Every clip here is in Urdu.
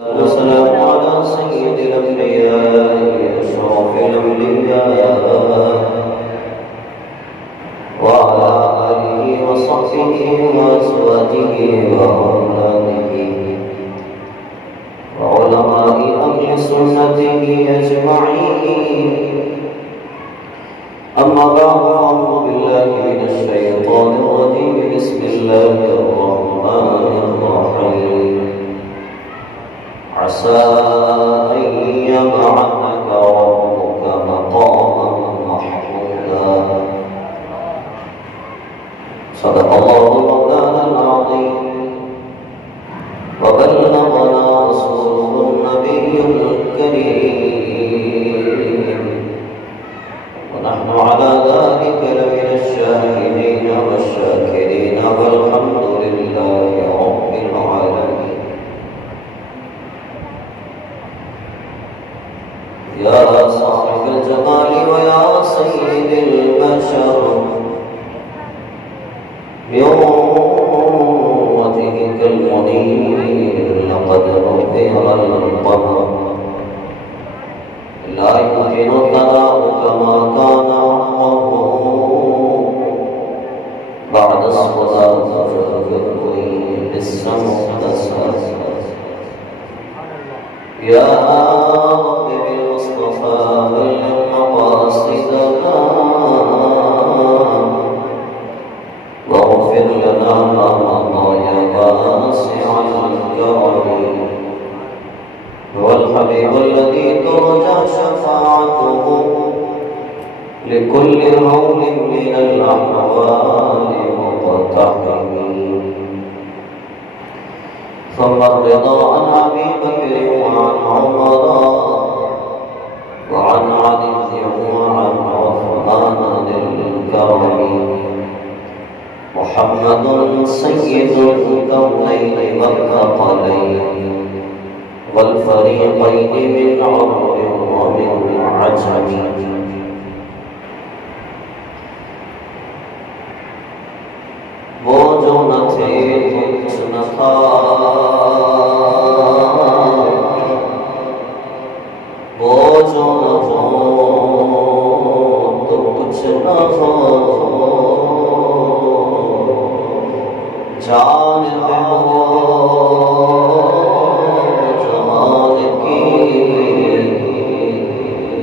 والسلام على سيد الأنبياء أشرف الأولياء وعلى آله وصحبه وأزواجه وأولاده وعلماء أهل سنته أجمعين. أما بعد فأعوذ بالله من الشيطان الرجيم. بسم الله الرحمن الرحيم. عسى أن يبعثك ربك مقاما محمودا. صدق الله مولانا العظيم وبلغنا رسوله النبي الكريم ونحن على ذلك لمن الشاهدين والشاكرين والحمد لله رب العالمين. يا صاحب الجمال ويا سيد البشر بوجهك المنير لقد رفع القمر لا يمكن الثناء كما كان حقه بعد الصلاة فالكل بالسمع يا رب بالمصطفى بلغ مقاصدنا واغفر لنا ما مضى يا واسع الكرم. هو الحبيب الذي ترجى شفاعته لكل هول من الأحوال مقتحم. ثم الرضا عن أبي بكر وعن عمر وعن علي وعن عثمان الكرم. محمد سيد الكونين والثقلين والفريقين من عرب ومن عجم. وہ جو نہ تھے کچھ نہ تھا، وہ جو نہ ہو تو کچھ نہ ہو. جان ہے وہ جہان کی،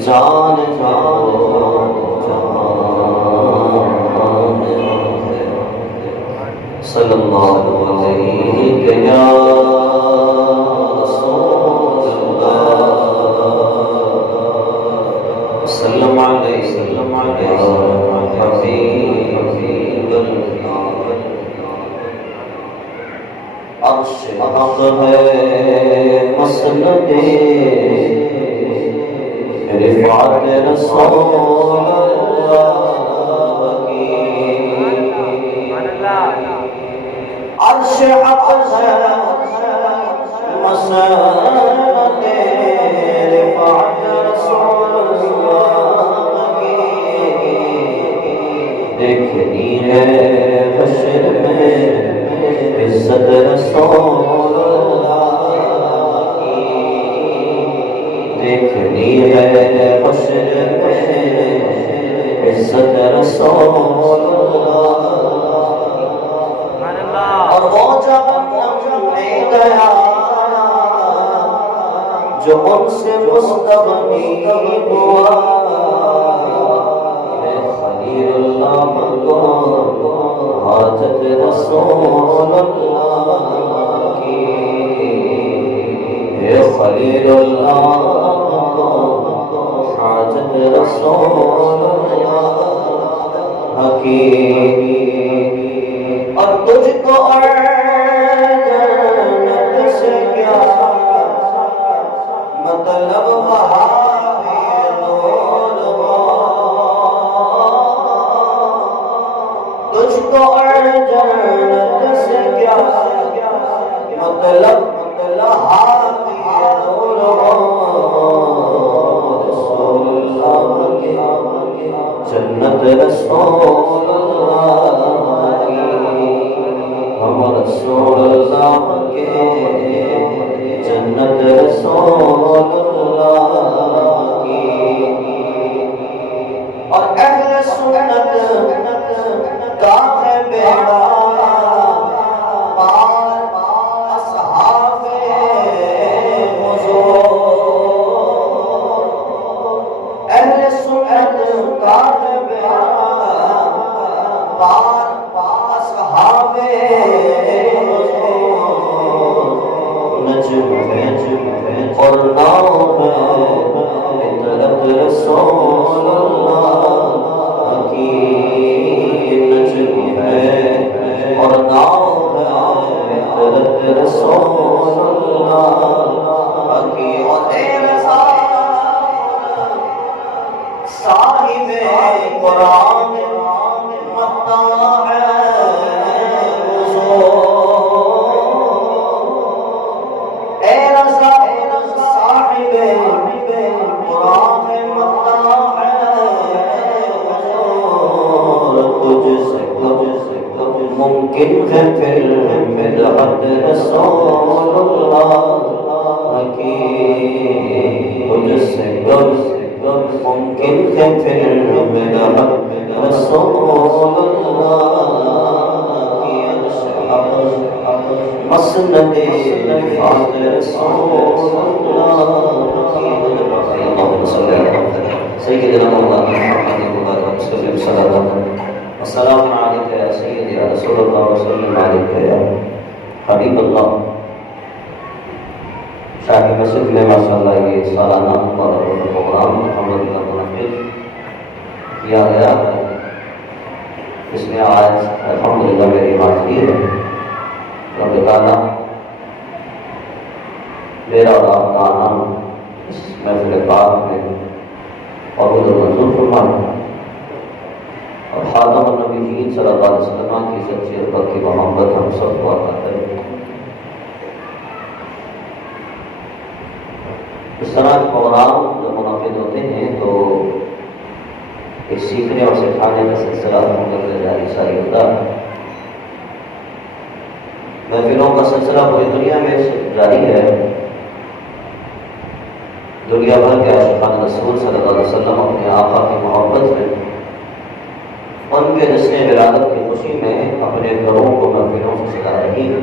جان ہے وہ جہان ہے. صلی اللہ علیہ یا رسول اللہ، سلم علیہ یا حبیب اللہ. عرش حق ہے مسند رفعت رسول اللہ کی. عرش حق ہے مسند رفعت رسول اللہ کی. دیکھنی ہے حشر میں عزت رسول اللہ کی. دیکھنی ہے حشر میں عزت رسول اللہ. اور وہ جہنم میں گیا جو ان سے مستغنی ہوا. میں خلیل اللہ کو حاجت رسول اللہ کی. اے خلیل اللہ کو حاجت رسول اللہ کی. اور تجھ کو جنت سے کیا مطلب وہاں دور ہو. تجھ کو جنت سے کیا مطلب دور ہو. رسول اللہ کی جنت رسول اللہ کی. ہم رسول اللہ کے جنت رسول اللہ کی، اور اہل سنت کا ہے بیڑا پار اصحاب حضور، اہل سنت کا ہے بیڑا پار اصحاب نجم ہے اور ناؤ ہے طلب رسول اللہ کی، نجم ہے اور ناؤ ہے طلب رسول اللہ کی، اور اے صاحب قرآن مطلع ہے ممکن ہے پھر مدحت رسول اللہ کی، مجھ سے ممکن ہے پھر مدحت رسول اللہ کی، مسند رفعت رسول اللہ کی، اللہم صلی علی سیدنا مولانا محمد وعلى وسلم صلاۃ السلام علیکم یا سیدی یا رسول اللہ وسلم علیکم یا حبیب اللہ۔ شاہی مسجد میں ماشاءاللہ یہ سالانہ پروگرام محمد کا منعقد کیا گیا ہے، اس میں آج الحمدللہ میری حاضری ہے۔ رب تعالیٰ میرا اور آپ کا آنا اس محفل پاک میں قبول و منظور فرمائے، اور خاتم النبیین صلی اللہ علیہ وسلم کی سچی رغبت کی محبت ہم سب کو عطا کرے۔ اس طرح کے پروگرام جب منعقد ہوتے ہیں تو ایک سیکھنے اور سکھانے کا سلسلہ مکمل جاری ساری ہوتا ہے۔ محفلوں کا سلسلہ پوری دنیا میں جاری ہے، دنیا بھر کے عاشقان رسول صلی اللہ علیہ وسلم اپنے آقا کی محبت میں ان کے جشن ولادت کی خوشی میں اپنے گھروں کو محفلوں سے سجا رہی ہے۔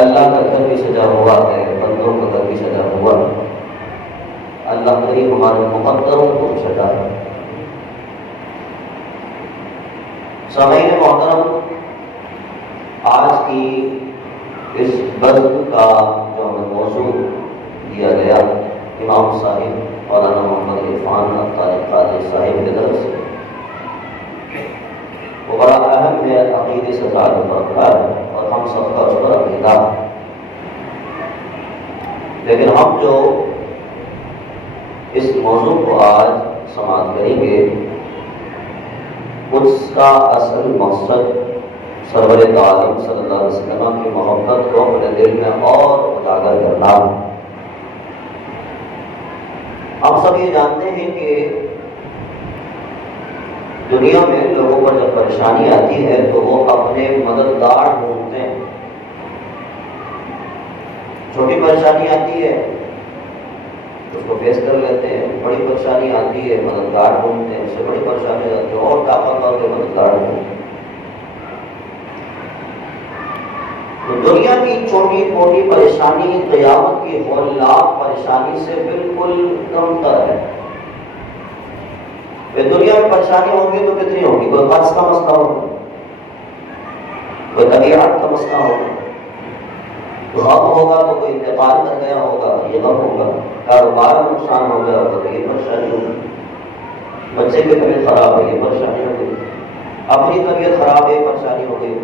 اللہ کا گھر بھی سجا ہوا ہے، بندوں کا گھر بھی سجا ہوا ہے، اللہ کریم ہمارے مقدروں کو سجا ہے۔ سامعین محترم، آج کی اس بزم کا جو ہمیں موضوع دیا گیا امام صاحب مولانا محمد عرفان الطارق قادری صاحب کی طرف سے، وہ بڑا اہم ہے، عقیدے سے تعلق رکھتا ہے اور ہم سب کا اس پر عقیدہ ہے، لیکن ہم جو اس موضوع کو آج سماعت کریں گے اس کا اصل مقصد سرور عالم صلی اللہ علیہ وسلم کی محبت کو اپنے دل میں اور اجاگر کرنا ہے۔ ہم سب یہ جانتے ہیں کہ دنیا میں لوگوں پر جب پریشانی آتی ہے تو وہ اپنے مددگار ڈھونڈتے ہیں۔ چھوٹی پریشانی آتی ہے اس کو فیس کر لیتے ہیں، بڑی پریشانی آتی ہے مددگار ڈھونڈتے ہیں، اس سے بڑی پریشانی آتی ہے اور طاقتور کے مددگار ڈھونڈتے ہیں۔ تو دنیا کی چھوٹی موٹی پریشانی قیامت کی ہولناک پریشانی سے بالکل کم تر ہے۔ دنیا میں پریشانی ہوگی تو کتنی ہوگی؟ کوئی قرض کا مسئلہ ہوگا، کوئی طبیعت کا مسئلہ ہوگا، غم ہوگا تو کوئی انتقال کر گیا ہوگا، یہ غم ہوگا، کاروبار میں نقصان ہو گیا ہوگا تو یہ پریشانی ہوگی، بچے کی طبیعت خراب ہے یہ پریشانی ہوگی، اپنی طبیعت خراب ہے یہ پریشانی ہوگی،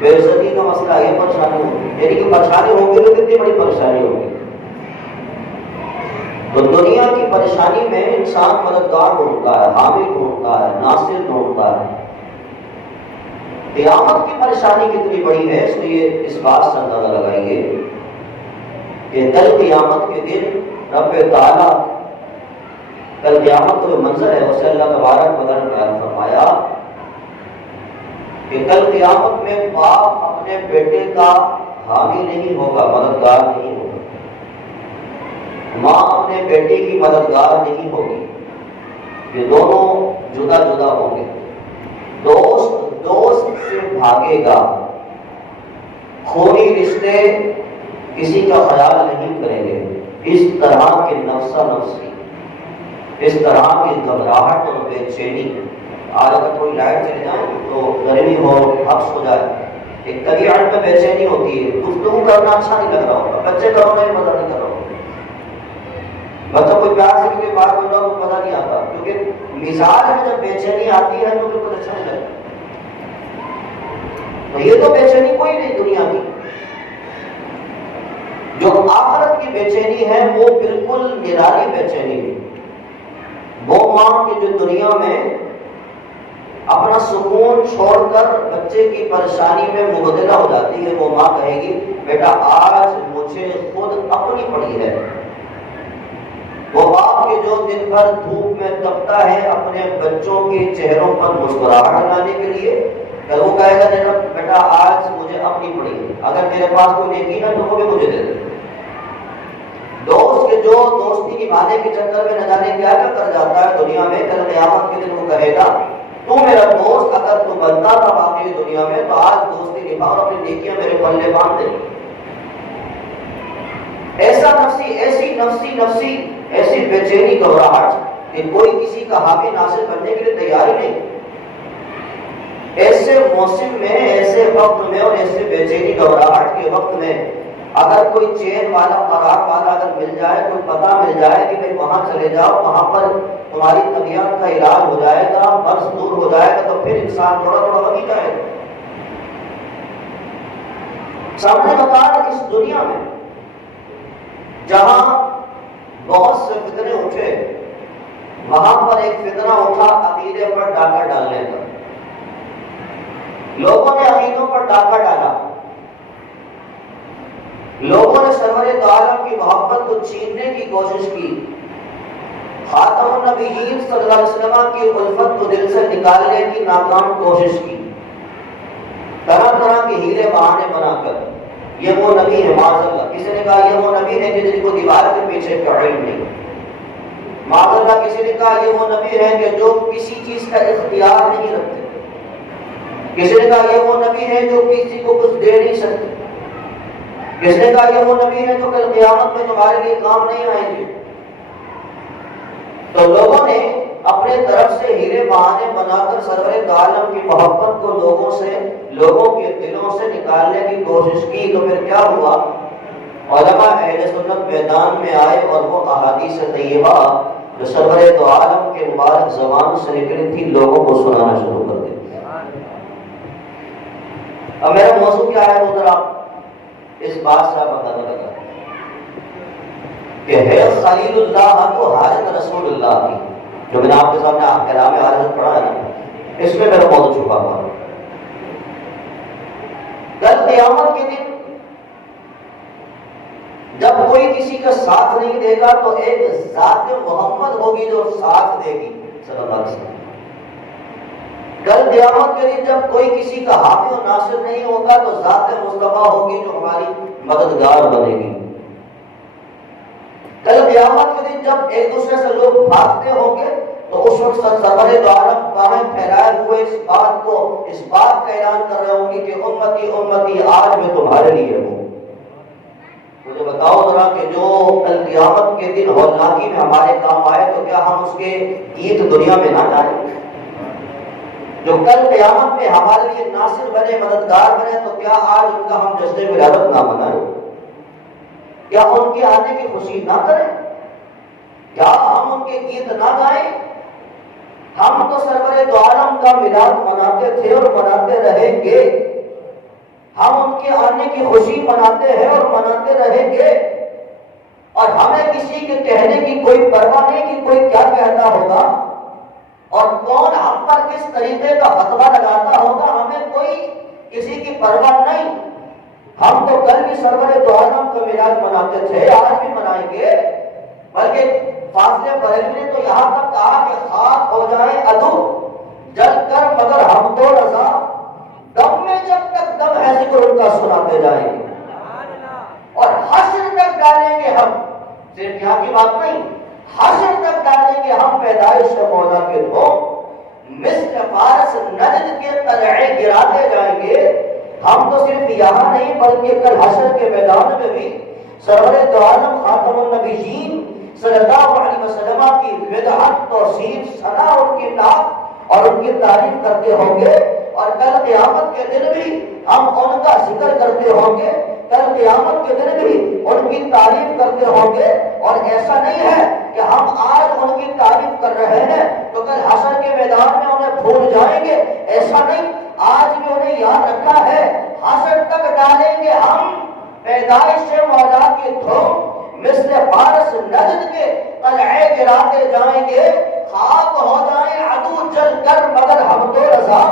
بے عزتی کا مسئلہ یہ پریشانی ہوگی، یعنی کہ پریشانی ہوگی تو کتنی بڑی پریشانی ہوگی۔ تو دنیا کی پریشانی میں انسان مددگار ڈھونڈتا ہے، حامی ڈھونڈتا ہے، ناصر ڈھونڈتا ہے۔ قیامت کی پریشانی کتنی بڑی ہے اس لیے اس بات سے اندازہ لگائیے کہ کل قیامت کے دن رب تعالیٰ کل قیامت کا جو منظر ہے اسے اللہ تبارک و تعالیٰ نے بیان فرمایا کہ کل قیامت میں باپ اپنے بیٹے کا حامی نہیں ہوگا، مددگار نہیں ہوگا۔ بیٹے کی مددگار نہیں ہوگی، یہ دونوں جدا جدا ہوں گے۔ دوست دوست سے بھاگے گا، خونی رشتے کسی کا خیال نہیں کریں گے۔ اس طرح کے نفسا نفسی، اس طرح کی گھبراہٹ اور بے چینی، آج اگر کوئی لائٹ چلی جائے تو گرمی ہو، حبس ہو جائے، ایک طبیعت میں بے چینی ہوتی ہے، گفتگو کرنا اچھا نہیں لگ رہا ہوگا، بچے کا رونا بھی پتہ نہیں کر رہا ہوگا، بچہ کوئی پیار سے کوئی بات بول رہا تو پتہ نہیں آتا، کیونکہ مزاج میں جب بے چینی آتی ہے تو پھر کچھ اچھا نہیں لگتا۔ تو یہ تو بے چینی کوئی نہیں دنیا کی، جو آخرت کی بے چینی ہے وہ بالکل نرالی بے چینی ہے۔ وہ ماں کی جو دنیا میں اپنا سکون چھوڑ کر بچے کی پریشانی میں مبتلا ہو جاتی ہے، وہ ماں کہے گی بیٹا آج مجھے خود اپنی پڑی ہے۔ وہ باپ کے جو دن بھر دھوپ میں تپتا ہے اپنے بچوں کے چہروں پر مسکراہٹ لانے کے لیے، کل وہ کہے گا بیٹا آج مجھے اپنی پڑی ہے، اگر میرے پاس کوئی نیکی ہے تو وہ بھی مجھے دے دے۔ دوست کے جو دوستی نبھانے کے چکر میں نہ جانے کیا کیا کر جاتا ہے دنیا میں، کل قیامت کے دن وہ کہے گا تو میرا دوست اگر تو بنتا تھا واقعی دنیا میں تو آج دوستی نبھا اور اپنی نیکیاں میرے پلے باندھ دے۔ ایسا نفسی ایسی نفسی نفسی ایسی بے چینی گھبراہٹ کہ کوئی کسی کا حامی ناصر بننے کے لیے تیار ہی نہیں۔ ایسے موسم میں، ایسے وقت میں اور ایسے بے چینی گھبراہٹ کے وقت میں اگر کوئی چین والا قرار والا اگر مل جائے، کوئی پتہ مل جائے کہ بھائی وہاں چلے جاؤ، وہاں پر تمہاری طبیعت کا علاج ہو جائے گا، مرض دور ہو جائے گا، تو پھر انسان تھوڑا تھوڑا وہی جائے گا۔ سامنے بتا اس دنیا میں جہاں بہت سے فتنے اٹھے، وہاں پر ایک فتنہ اٹھا عقیدے پر ڈاکہ ڈالنے کا۔ لوگوں نے عقیدوں پر ڈاکہ ڈالا، لوگوں نے سرور عالم کی محبت کو چھیننے کی کوشش کی، خاتم النبیین صلی اللہ علیہ وسلم کی الفت کو دل سے نکالنے کی ناکام کوشش کی، طرح طرح کے ہیلے بہانے بنا کر یہ وہ نبی ہے معاذ اللہ، کسی نے کہا یہ وہ نبی ہے کہ جن کو دیوار کے پیچھے کا علم نہیں، معاذ اللہ کسی نے کہا یہ وہ نبی ہے کہ جو کسی چیز کا اختیار نہیں رکھتے، کسی نے کہا یہ وہ نبی ہے جو کسی کو کچھ دے نہیں سکتے، کس نے کہا یہ وہ نبی ہے جو کل قیامت میں تمہارے لیے کام نہیں آئیں گے۔ تو لوگوں نے اپنے طرف سے ہیرے بہانے بنا کر سرور عالم کی محبت کو لوگوں کے دلوں سے نکالنے کی کوشش کی، تو پھر کیا ہوا؟ علماء اہل سنت میدان میں آئے اور وہ احادیث طیبہ جو سرور عالم کے مبارک زبان سے نکلی تھی لوگوں کو سنانا شروع کر دیا۔ اب میرا موضوع کیا ہے وہ ذرا اس بات سے آپ اندازہ لگا کہ ہے خلیل اللہ کو حاجت رسول اللہ کی، جو میں نے آپ کے سامنے کلام حاجت پڑھا ہے نا، اس میں میرا موضوع چھپا ہوا ہے۔ کل قیامت کے دن جب کوئی کسی کا ساتھ نہیں دے گا تو ایک ذات محمد ہوگی جو ساتھ دے گی صلی اللہ علیہ وسلم۔ کل قیامت کے دن جب کوئی کسی کا حامی و ناصر نہیں ہوگا تو ذات مصطفیٰ ہوگی جو ہماری مددگار بنے گی۔ کل قیامت کے دن جب ایک دوسرے سے لوگ بھاگتے ہوں گے تو اس وقت سرور عالم باہیں پھیلائے ہوئے اس بات کا اعلان کر رہے ہوں گے کہ امتی امتی آج میں تمہارے لیے ہوں۔ مجھے بتاؤ ذرا کہ جو کل قیامت کے دن ہولناکی میں ہمارے کام آئے تو کیا ہم اس کے گیت دنیا میں نہ گائیں؟ جو کل قیامت میں ہمارے لیے ناصر بنے، مددگار بنے، تو کیا آج ان کا ہم جشن ولادت نہ منائیں؟ کیا ان کے آنے کی خوشی نہ کریں؟ کیا ہم ان کے گیت نہ گائیں؟ ہم تو سرور عالم کا میلاد مناتے تھے اور مناتے رہیں گے، ہم ان کے آنے کی خوشی مناتے ہیں اور مناتے رہیں گے، اور ہمیں کسی کے کہنے کی کوئی پرواہ نہیں کہ کوئی کیا کہتا ہوگا اور کون ہم پر کس طریقے کا فتویٰ لگاتا ہوگا، ہمیں کوئی کسی کی پرواہ نہیں۔ ہم تو کل بھی سرور عالم کا میلاد مناتے تھے، آج بھی منائیں گے، بلکہ فاضل بریلوی نے تو یہاں تک کہا کہ خاک ہو جائیں عدو جل کر مگر ہم تو رضا، دم میں جب تک دم ہے ذکر ان کا سناتے جائیں گے، اور حشر تک ڈالیں گے ہم۔ صرف یہاں کی بات نہیں، حشر تک ڈالیں گے ہم پیدائش مولا کے دھوم، مثل فارس نجد کے قلعے گراتے جائیں گے. ہم تو صرف یہاں نہیں بلکہ کل حشر کے میدان میں بھی سرور دو عالم خاتم النبیین صلی اللہ علیہ وسلم کی مدحت، توصیف، ثنا، ان کی نعت اور ان کی تعریف کرتے ہوں گے. اور کل قیامت کے دن بھی ہم ان کا ذکر کرتے ہوں گے، کل قیامت کے دن بھی ان کی تعریف کرتے ہوں گے. اور ایسا نہیں ہے کہ ہم آج ان کی تعریف کر رہے ہیں تو کل حشر کے میدان میں انہیں بھول جائیں گے، ایسا نہیں. آج بھی انہیں یاد رکھا ہے، حشر تک ڈالیں گے ہم پیدائش مولا کی دھوم، مثل فارس نجد کے قلعے گراتے جائیں گے. خاک ہو جائیں عدو جل کر مگر ہم تو رضا،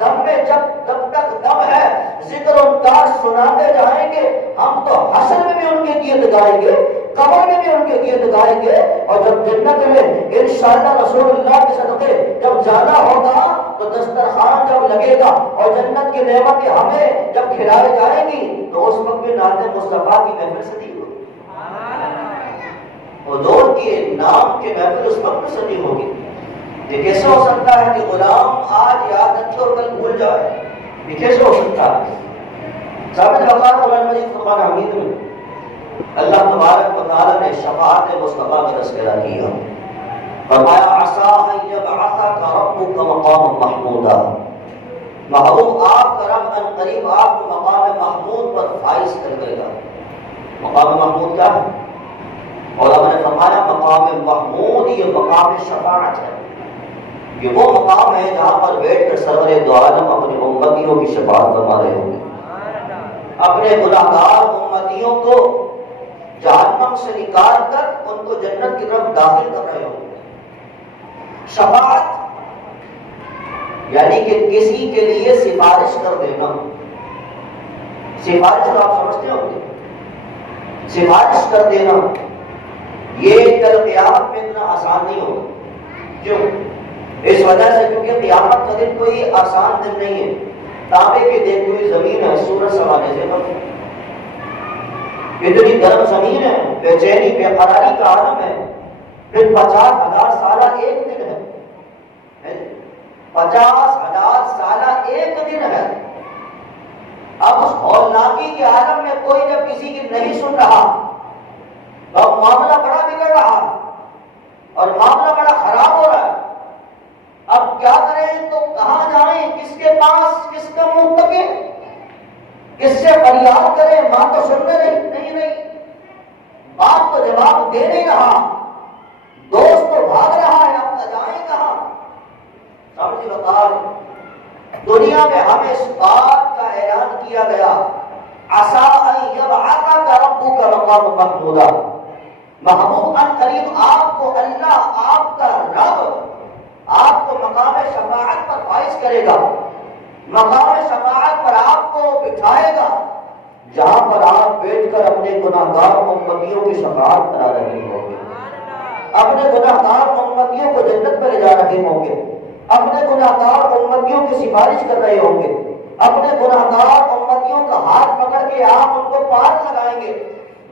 دم میں جب تک دم ہے ذکر ان کا سناتے جائیں گے. ہم تو حشر میں بھی ان کے گیت گائیں گے، قبر میں بھی ان کے گیت گائیں گے. اور جب جنت میں انشاءاللہ رسول اللہ کے صدقے جب جانا ہوگا تو دسترخوان جب لگے گا اور جنت کی نعمتیں ہمیں جب کھلائے جائیں گی تو اس وقت بھی نعت مصطفیٰ کی محفل سجی ہوگی، حضور کے نام کی محفل اس وقت سجی ہوگی. یہ کیسے ہو سکتا ہے کہ غلام آج یاد رکھے اور کل بھول جائے؟ یہ کیسے ہو سکتا ہے؟ ثابت وقار قرآن مجید فرقان حمید میں اللہ تبارک و تعالی نے شفاعت مصطفیٰ کا تذکرہ کیا. فرمایا عسیٰ ان یبعثک ربک مقام محمودا، محبوب آپ کا رب ان قریب آپ کو مقام محمود پر فائز کر دے گا. مقام محمود کیا ہے؟ علماء نے فرمایا مقام محمود یہ مقام شفاعت ہے. یہ وہ مقام ہے جہاں پر بیٹھ کر سرور دو عالم اپنی امتیوں کی شفاعت فرما رہے ہوں گے، اپنے گناہگار امتیوں کو جہنم سے نکال کر ان کو جنت کی طرف داخل کر رہے ہوں گے. شفاعت یعنی کہ کسی کے لیے سفارش کر دینا. سفارش تو آپ سمجھتے ہوں گے، سفارش کر دینا یہ کل قیامت میں اتنا آسان نہیں ہوگا. کیوں؟ اس وجہ سے کیونکہ قیامت کا دن کوئی آسان دن نہیں ہے. تانبے کی دیکھی ہوئی زمین ہے سورج سوانے سے بچ، اتنی گرم زمین ہے، بے چینی بے قراری کا عالم ہے. پھر 50,000 سالہ ایک دن ہے، 50,000 سالہ ایک دن ہے. اب اس ہولناکی کے عالم میں کوئی جب کسی کی نہیں سن رہا تو اب معاملہ بڑا بگڑ رہا اور معاملہ بڑا خراب ہو رہا ہے. اب کیا کریں تو کہاں جائیں، کس کے پاس، کس کا منہ تکیں، کس سے فریاد کریں؟ ماں تو سننے نہیں، باپ تو جواب دے نہیں رہا، دوست تو بھاگ رہا ہے، اب جائیں کہاں؟ سمجھ بتا دنیا میں ہمیں اس بات کا اعلان کیا گیا عسیٰ ان یبعثک ربک مقام محمودا، محبوب ان قریب آپ کو اللہ آپ کا رب آپ کو مقام شفاعت پر فائز کرے گا. مقام شفاعت پر آپ کو بٹھائے گا جہاں پر آپ بیٹھ کر اپنے گناہگار امتیوں کی شفاعت کرا رہے ہوں گے، اپنے گناہگار امتیوں کو جنت میں لے جا رہے ہوں گے، اپنے گناہگار امتیوں کی سفارش کر رہے ہوں گے، اپنے گناہگار امتیوں کا ہاتھ پکڑ کے آپ ان کو پار لگائیں گے،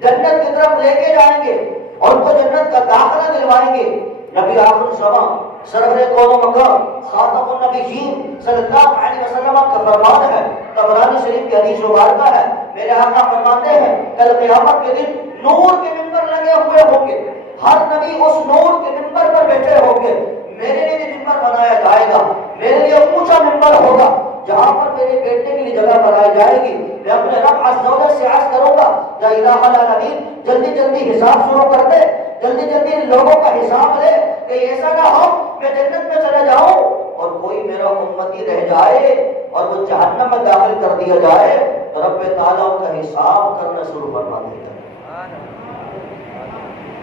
جنت کی طرف لے کے جائیں گے، ان کو جنت کا داخلہ دلوائیں گے. نبی آخر الزمان سرور کون و مکان خاتم النبیین صلی اللہ علیہ وسلم کا فرمان ہے، طبرانی شریف کی حدیث مبارکہ ہے، میرے آقا فرماتے ہیں کل قیامت کے دن نور کے ممبر لگے ہوئے ہوں گے، ہر نبی اس نور کے ممبر پر بیٹھے ہوں گے. میرے لیے بھی ممبر بنایا جائے گا، میرے لیے اونچا ممبر ہوگا جہاں پر میرے بیٹھنے کے لیے جگہ بنائی جائے گی. میں اپنے رب عز و جل سے عرض کروں گا یا الہ العالمین جلدی جلدی حساب شروع کر دے، جلدی جلدی لوگوں کا حساب لے کہ ایسا نہ ہو میں جنت میں چلا جاؤں اور کوئی میرا امتی رہ جائے اور وہ جہنم میں داخل کر دیا جائے تو رب تعالیٰ کا حساب کرنا شروع فرما دے گا.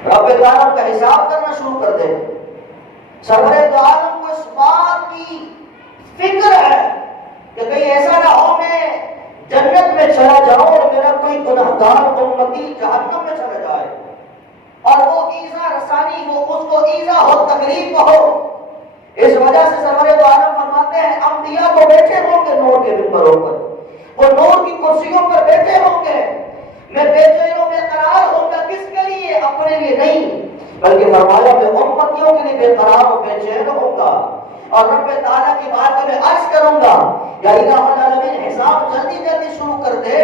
رب تعالیٰ کا حساب کرنا شروع کر دے. سرور دو عالم کو اس بات کی فکر ہے کہ کہیں ایسا نہ ہو میں جنت میں چلا جاؤں اور میرا کوئی گناہگار امتی جہنم میں چلا جائے اور وہ ایذا رسانی ہو، اس کو ایذا ہو، تکلیف ہو. اس وجہ سے سرور دو عالم فرماتے ہیں انبیاء کو بیٹھے ہوں گے نور کے ممبروں پر، وہ نور کی کرسیوں پر بیٹھے ہوں گے. میں بے چین و بے قرار ہوں گا، کس کے لیے؟ اپنے لیے نہیں، بلکہ فرمایا میں امتیوں کے لیے بے قرار و بے چین ہوں گا اور رب تعالیٰ کی بات میں عرض کروں گا یا الہ العالمین حساب جلدی جلدی شروع کر دے،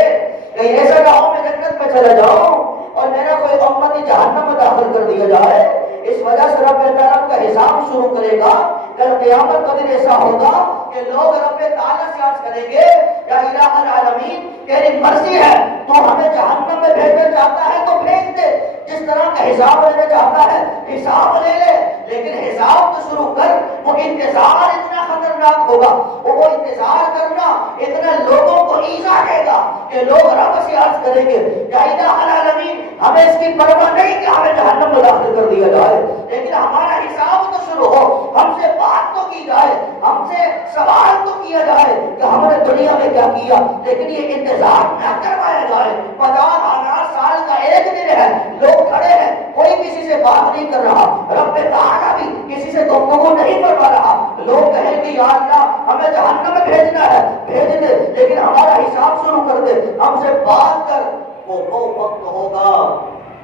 کہیں ایسا نہ ہو میں جنت میں چلا جاؤں اور میرا کوئی امتی جہنم میں داخل کر دیا جائے۔ اس وجہ سے رب تعالیٰ کا حساب شروع کرے گا۔ کل قیامت کا دن ایسا ہوگا کہ لوگ رب تعالیٰ سے عرض کریں گے یا الہ العالمین تیری مرضی ہے، تو ہمیں جہنم میں بھیجنا چاہتا ہے تو بھیج دے، جس طرح کا حساب لینا چاہتا ہے حساب لے لے، لیکن حساب تو شروع کر۔ وہ انتظار اتنا خطرناک ہوگا، وہ انتظار کرنا اتنا لوگوں کو ایذا دے گا کہ لوگ رب سے عرض کریں گے یا الہ العالمین ہمیں اس کی پرواہ نہیں کہ ہمیں جہنم میں داخل کر دیا جائے، لیکن ہمارا حساب تو شروع ہو، ہم سے بات تو کی جائے، ہم سے سوال تو کیا جائے کہ ہم نے دنیا میں کیا کیا، لیکن یہ انتظار نہ کروایا جائے۔ 50,000 سال کا ایک دن ہے، لوگ کھڑے ہیں، کوئی کسی سے بات نہیں کر رہا، رب تعالیٰ بھی کسی سے گفتگو نہیں کروا رہا، لوگ کہیں کہ یا اللہ ہمیں جہنم میں بھیجنا ہے، بھیج دے، لیکن ہمارا حساب شروع کر دے، ہم سے بات کر۔ وہ وقت ہوگا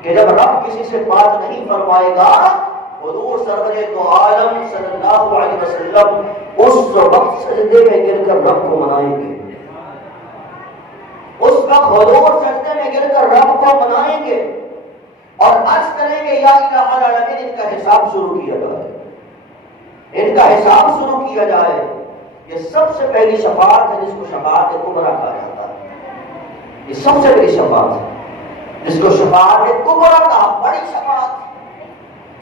کہ جب رب کسی سے بات نہیں فرمائے گا، حضور سرور دو عالم صلی اللہ علیہ وسلم اس وقت سجدے میں گر کر رب کو منائیں گے، اس وقت حضور سجدے میں گر کر رب کو منائیں گے اور عرض کریں گے یا الہ العالمین ان کا حساب شروع کیا جائے، ان کا حساب شروع کیا جائے۔ یہ سب سے پہلی شفاعت ہے جس کو شفاعت کبریٰ کہا جاتا ہے، یہ سب سے بڑی شفاعت ہے جس کو شفاعت کبریٰ کہا، بڑی شفاعت،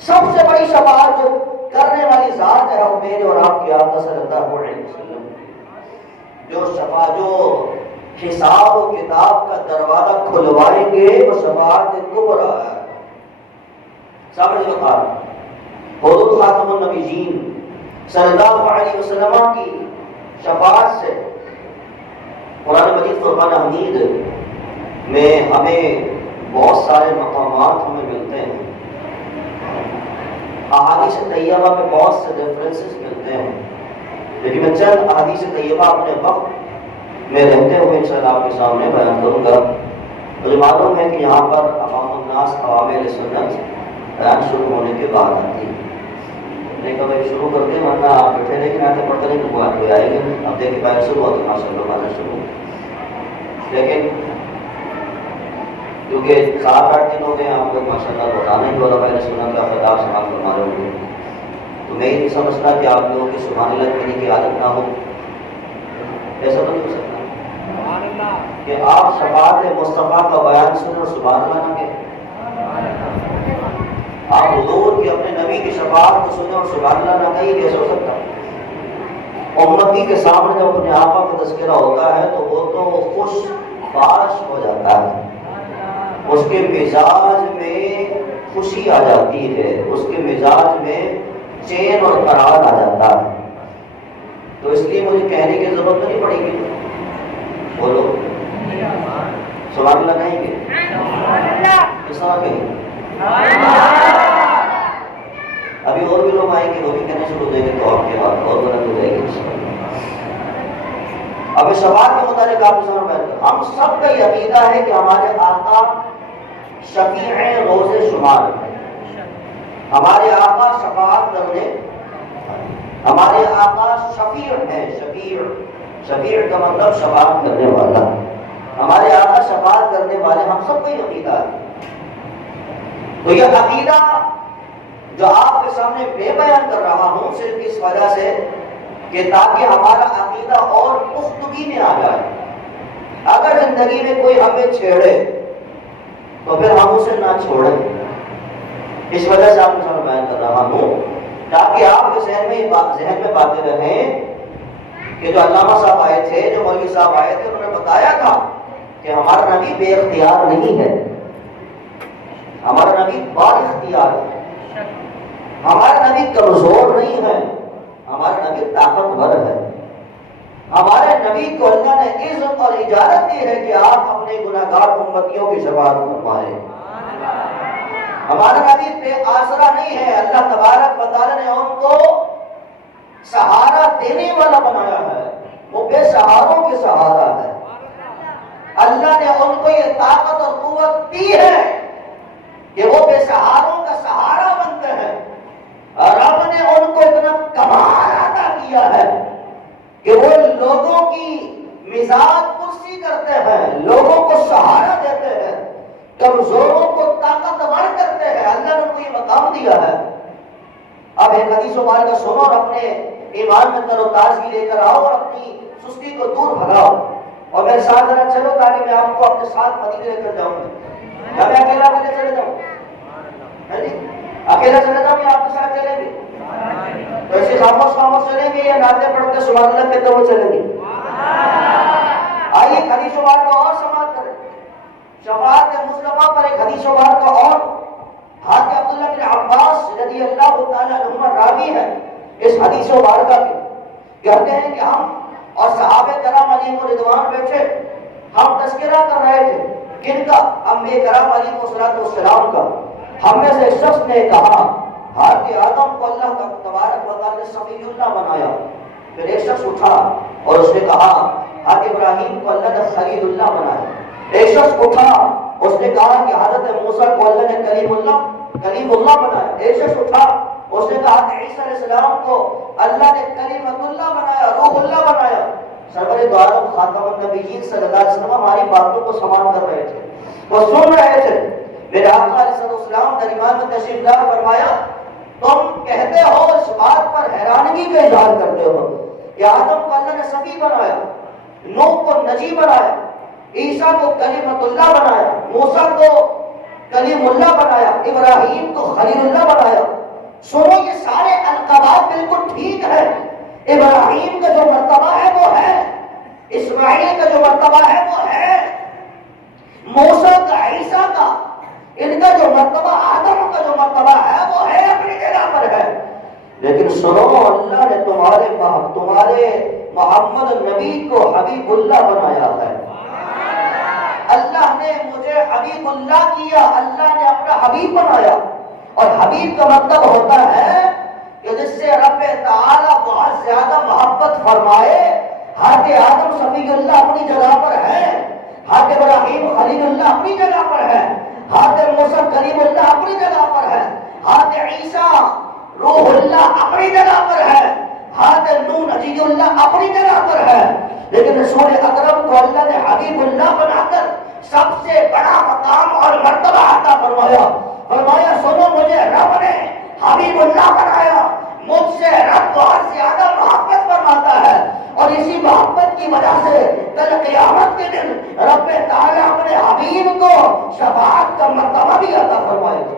سب سے بڑی شفاعت جو کرنے والی ذات ہے وہ میرے اور آپ کے آقا صلی اللہ علیہ وسلم، جو حساب و کتاب کا دروازہ کھلوائیں گے وہ شفاعت کبریٰ ہے۔ سامنے جو کہا حضور خاتم النبیین صلی اللہ علیہ وسلم کی شفاعت سے قرآن مجید فرقان حمید میں ہمیں بہت سارے مقامات ہمیں ملتے ہیں، احادیث طیبہ میں بہت سے ریفرنسز ملتے ہیں، لیکن میں چند احادیث طیبہ اپنے وقت میں رہتے ہوئے انشاءاللہ آپ کے سامنے بیان کروں گا۔ مجھے معلوم ہے کہ یہاں پر عوام الناس عوام اہل سنت بیان شروع ہونے کے بعد آتی ہے، نہیں کبھی شروع کرتے ہیں ورنہ آپ بیٹھے رہے کہ آتے پڑھتے رہے کہ کوئی آئے گا، اب دیکھیں پہلے شروع ہوتے ماشاء اللہ پہلے شروع، لیکن کیونکہ 7-8 دن ہو گئے آپ کو ماشاء اللہ بتانا ہی ہوگا پہلے سنت کا خطاب سماعت فرما رہے ہوں گے، تو میں یہ نہیں سمجھتا کہ آپ لوگوں کی سبحان اللہ کہنے کی عادت نہ ہو، ایسا تو نہیں ہو سکتا کہ آپ شفاعت مصطفیٰ کا بیان سنیں اور سبحان اللہ نہ کہیں، آپ حضور کی اپنے نبی کی شفاعت کو سنیں اور سبحان اللہ نہ کہیں، کیسے ہو سکتا ہے؟ امتی کے سامنے جب اپنے آقا کا تذکرہ ہوتا ہے تو وہ تو خوش باش ہو جاتا ہے، اس کے مزاج میں خوشی آ جاتی ہے، اس کے مزاج میں چین اور قرار آ جاتا ہے، تو اس لیے مجھے کہنے کی ضرورت نہیں پڑے گی، بولو سبحان اللہ کہیں گے، کس طرح کہیں؟ ابھی اور بھی لوگ آئیں گے وہ بھی کہنے شروع ہو جائیں گے تو آپ کے بات اور بلند ہو جائے گی۔ اب شفاعت کے متعلق آپ کو ہم سب کا یہ عقیدہ ہے کہ ہمارے آقا شفیع روز شمار، ہمارے آقا شفاعت کرنے، ہمارے آقا شفیع ہیں، شفیع کا مطلب شفاعت کرنے والا، ہمارے آقا شفاعت کرنے والے، ہم سب کا یہ عقیدہ ہے۔ تو یہ عقیدہ جو آپ کے سامنے میں بیان کر رہا ہوں صرف اس وجہ سے کہ تاکہ ہمارا عقیدہ اور پختگی میں آ جائے، اگر زندگی میں کوئی ہمیں چھیڑے تو پھر ہم اسے نہ چھوڑیں، اس وجہ سے آپ کے سامنے بیان کر رہا ہوں تاکہ آپ کے ذہن میں باتیں رہیں کہ جو علامہ صاحب آئے تھے، جو مولوی صاحب آئے تھے، انہوں نے بتایا تھا کہ ہمارا نبی بے اختیار نہیں ہے، ہمارا نبی با اختیار ہے، ہمارا نبی کمزور نہیں ہے، ہمارا نبی طاقتور ہے، ہمارے نبی کو اللہ نے عزت اور اجازت دی ہے کہ آپ اپنے گناہگار امتیوں کی شفاعت فرمائیں۔ ہمارا نبی بے آسرا نہیں ہے، اللہ تبارک و تعالی نے ان کو سہارا دینے والا بنایا ہے، وہ بے سہاروں کے سہارا ہے، اللہ نے ان کو یہ طاقت اور قوت دی ہے کہ وہ بے سہاروں کا سہارا کیا ہے کہ وہ لوگوں کی مزاج پرسی کرتے ہیں، لوگوں کو سہارا دیتے ہیں، کمزوروں کو طاقتور کرتے ہیں۔ اللہ نے کو یہ مقام دیا ہے۔ اب ایک حدیث مبارکہ سنو اور اپنے ایمان میں تر و تازگی لے کر آؤ اور اپنی سستی کو دور بھگاؤ، اور میرے ساتھ ذرا چلو تاکہ میں آپ کو اپنے ساتھ مدینے لے کر جاؤں گا۔ یا میں اکیلا کر کے چلے جاؤں؟ اکیلا چلے جاؤں یا آپ کے ساتھ چلیں گے؟ تو ایسے خاموش خاموش چلیں گے یا نعتیں پڑھتے سبحان اللہ کہتے ہوئے چلیں گے؟ آئیے حدیث مبارکہ اور سماعت کریں۔ شفاعت مصطفیٰ پر ایک حدیث مبارکہ اور حضرت عبداللہ بن عباس رضی اللہ تعالیٰ عنہما راوی ہے اس حدیث مبارکہ کے، کہتے ہیں کہ ہم اور صحابہ کرام علیہ رضوان بیٹھے، ہم تذکرہ کر رہے تھے کن کا؟ انبیاء کرام علیہ السلام کا۔ ہم میں سے ایک شخص نے کہا حضرت آدم کو اللہ تبارک و تعالیٰ نے صفی اللہ بنایا۔ پھر ایک شخص اٹھا اور اس نے کہا حضرت ابراہیم کو اللہ نے خلیل اللہ بنایا۔ ایک شخص اٹھا، اس نے کہا کہ حضرت موسیٰ کو اللہ نے کلیم اللہ بنایا۔ ایک شخص اٹھا، اس نے کہا کہ عیسیٰ علیہ السلام کو اللہ نے کلیمت اللہ بنایا، روح اللہ بنایا۔ سرور دو عالم خاتم النبیین صلی اللہ علیہ وسلم ہماری باتوں کو سماعت کر رہے تھے، وہ سن رہے تھے۔ میرے آقا علیہ السلام درمیان میں تشریف لا فرمایا، تم کہتے ہو اس بات پر حیرانگی کا اظہار کرتے ہو کہ آدم کو اللہ نے صفی بنایا، نوح کو نجی بنایا، عیسیٰ کو کلیمت اللہ بنایا، موسیٰ کو کلیم اللہ بنایا، ابراہیم کو خلیل اللہ بنایا۔ سنو یہ سارے القابات بالکل ٹھیک ہے۔ ابراہیم کا جو مرتبہ ہے وہ ہے، اسماعیل کا جو مرتبہ ہے وہ ہے، موسیٰ کا، عیسیٰ کا، ان کا جو مرتبہ، آدم کا جو مرتبہ ہے وہ ہے، اپنی جگہ پر ہے۔ لیکن سنو اللہ نے تمہارے محمد نبی کو حبیب اللہ بنایا ہے۔ اللہ نے مجھے حبیب اللہ کیا، اللہ نے اپنا حبیب بنایا۔ اور حبیب کا مطلب ہوتا ہے کہ جس سے رب تعالیٰ بہت زیادہ محبت فرمائے۔ حضرت آدم صفی اللہ اپنی جگہ پر ہے، حضرت ابراہیم خلیل اللہ اپنی جگہ پر ہے، حضرت موسیٰ کلیم اللہ اپنی جگہ پر ہے، حضرت عیسیٰ روح اللہ اپنی جگہ پر ہے، حضرت نوح نجی اللہ اپنی جگہ پر ہے۔ لیکن رسول اکرم کو اللہ نے حبیب اللہ بنا کر سب سے بڑا مقام اور مرتبہ عطا فرمایا۔ فرمایا سنو مجھے رب نے حبیب اللہ بنایا، مجھ سے رب بہت زیادہ محبت فرماتا ہے، اور اسی محبت کی وجہ سے کل قیامت کے دن رب تعالیٰ اپنے حبیب کو شفاعت کا مرتبہ بھی عطا فرمائے گا،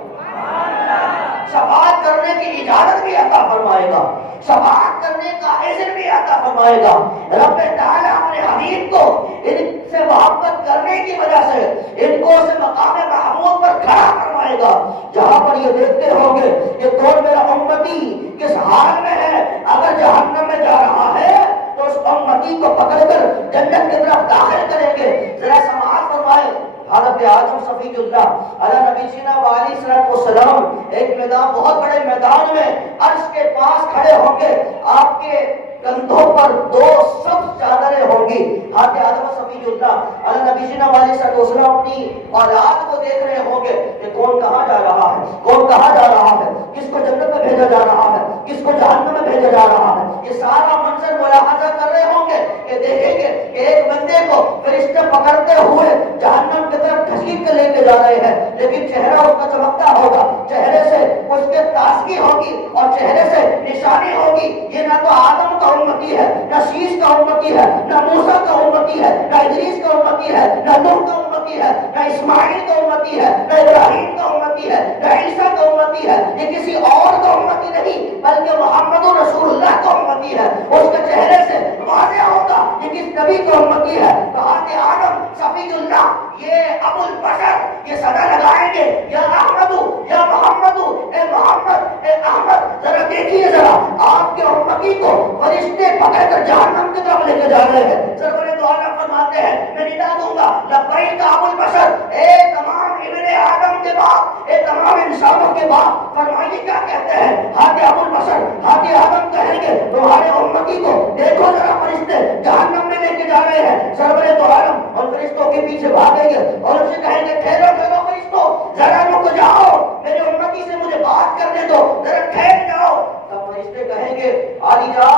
شفاعت کرنے کی اجازت بھی عطا فرمائے گا، شفاعت کرنے کا اذن بھی عطا فرمائے گا۔ رب تعالیٰ اپنے حبیب کو ان سے محبت کرنے کی وجہ سے ان کو اسے مقام محمود پر کھڑا فرمائے گا، جہاں پر یہ دیکھتے ہوں گے کہ کون میرا امتی کس حال میں ہے، اگر جہنم میں جا رہا ہے تو اس امتی کو پکڑ کر جنت کی طرف داخل کریں گے۔ ذرا سماعت فرمائے حضرت آدم صفی اللہ علیہ نبی سینا علیہ السلام ایک میدان، بہت بڑے میدان میں عرش کے پاس کھڑے ہوں گے، آپ کے کندھوں پر دو سبز چادریں ہوں گی۔ حضرت آدم صفی اللہ علیہ نبی سینا علیہ السلام اپنی اولاد کو دیکھ رہے ہوں گے کہ کون کہاں جا رہا ہے، کون کہاں جا رہا ہے، کس کو جنت میں بھیجا جا رہا ہے، کس کو جہنم میں بھیجا جا رہا ہے۔ یہ سارا منظر ملاحظہ کر رہے ہوں گے کہ دیکھیں گے کہ ایک بندے کو فرشتے پکڑتے ہوئے جہنم کی طرف گھسیٹ کے لے کے جا رہے ہیں، لیکن چہرہ اس کا چمکتا ہوگا، چہرے سے اس کے تازگی ہوگی اور چہرے سے نشانی ہوگی۔ یہ نہ تو آدم کا امتی ہے، نہ شیش کا امتی ہے، نہ موسیٰ کا امتی ہے، نہ ادریس کا امتی ہے، نہ نوح کا امتی ہے، نہ اسماعیل کا امتی ہے، نہ ابراہیم کا امتی ہے، نہ عیسیٰ کا امتی ہے۔ یہ کسی اور کا امتی نہیں بلکہ محمد رسول اللہ کا امتی ہے۔ اس کے چہرے سے واضح ہوگا یہ کس نبی کا امتی ہے۔ تو حضرت آدم صفی اللہ یہ ابو البشر یہ صدا لگائیں گے، یا احمد یا محمد، اے محمد اے احمد۔ ذرا دیکھیے ذرا آپ کے امتی کو فرشتے پکڑ کر جہنم کی طرف لے کے جا رہے ہیں۔ سرور دو عالم فرماتے ہیں میں ندا دوں گا لبیک ابو البشر، اے تمام ابن آدم کے باپ، اے تمام انسانوں کے باپ۔ فرمائیے کیا کہتے ہیں حضرت ابو البشر، حضرت آدم کہیں گے تمہارے امتی کو دیکھو ذرا فرشتے جہنم میں لے کے جا رہے ہیں۔ سرور دو عالم اور فرشتوں کے پیچھے بھاگیں گے اور ان سے کہیں گے ٹھہرو ٹھہرو فرشتوں، ذرا رک جاؤ، میرے امتی سے مجھے بات کرنے دو، ذرا ٹھہر جاؤ۔ تب فرشتے کہیں گے علی جا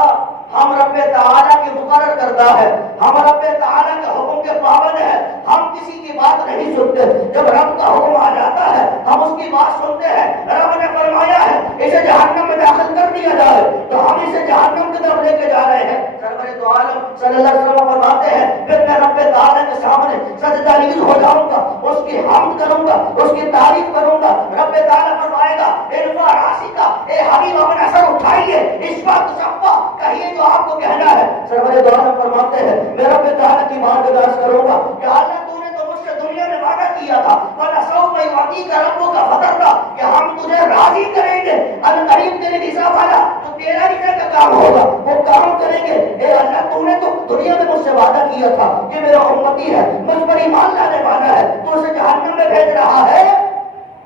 رب تعالیٰ کی مقرر کرتا ہے، ہم رب تعالیٰ کے حکم کے پابند ہیں، ہم کسی کی بات نہیں سنتے، جب رب کا حکم آ جاتا ہے ہم اس کی بات سنتے ہیں۔ رب نے فرمایا ہے اسے جہنم میں داخل کر دیا جائے تو ہم اسے جہنم کی طرف لے کے جا رہے ہیں۔ سرور دو عالم صلی اللہ علیہ وسلم فرماتے ہیں پھر میں رب تعالیٰ کے سامنے سجدہ ریز ہو جاؤں گا، اس کی حمد کروں گا، اس کی تعریف کروں گا۔ رب تعالیٰ فرمائے گا ارفع راسک، اے حبیب اپنا سر اٹھائیے، اشفع تشفع، کہیے جو آپ کو کہنا ہے۔ سرور دو عالم فرماتے ہیں میں رب تعالیٰ کی بات میں عرض کروں گا کہ اللہ تو نے تو مجھ سے دنیا میں وعدہ کیا تھا وَلَسَوْفَ يُعْطِيكَ رَبُّكَ فَتَرْضَىٰ کہ ہم تجھے راضی کریں گے، القریب تیرے رضا والا، تو تیرا رضا کا کام ہوگا وہ کام کریں گے۔ اے اللہ تو نے تو دنیا میں مجھ سے وعدہ کیا تھا کہ میرا امتی ہے، مجھ پر ایمان لانے والا ہے، تو اسے جہنم میں بھیج رہا ہے۔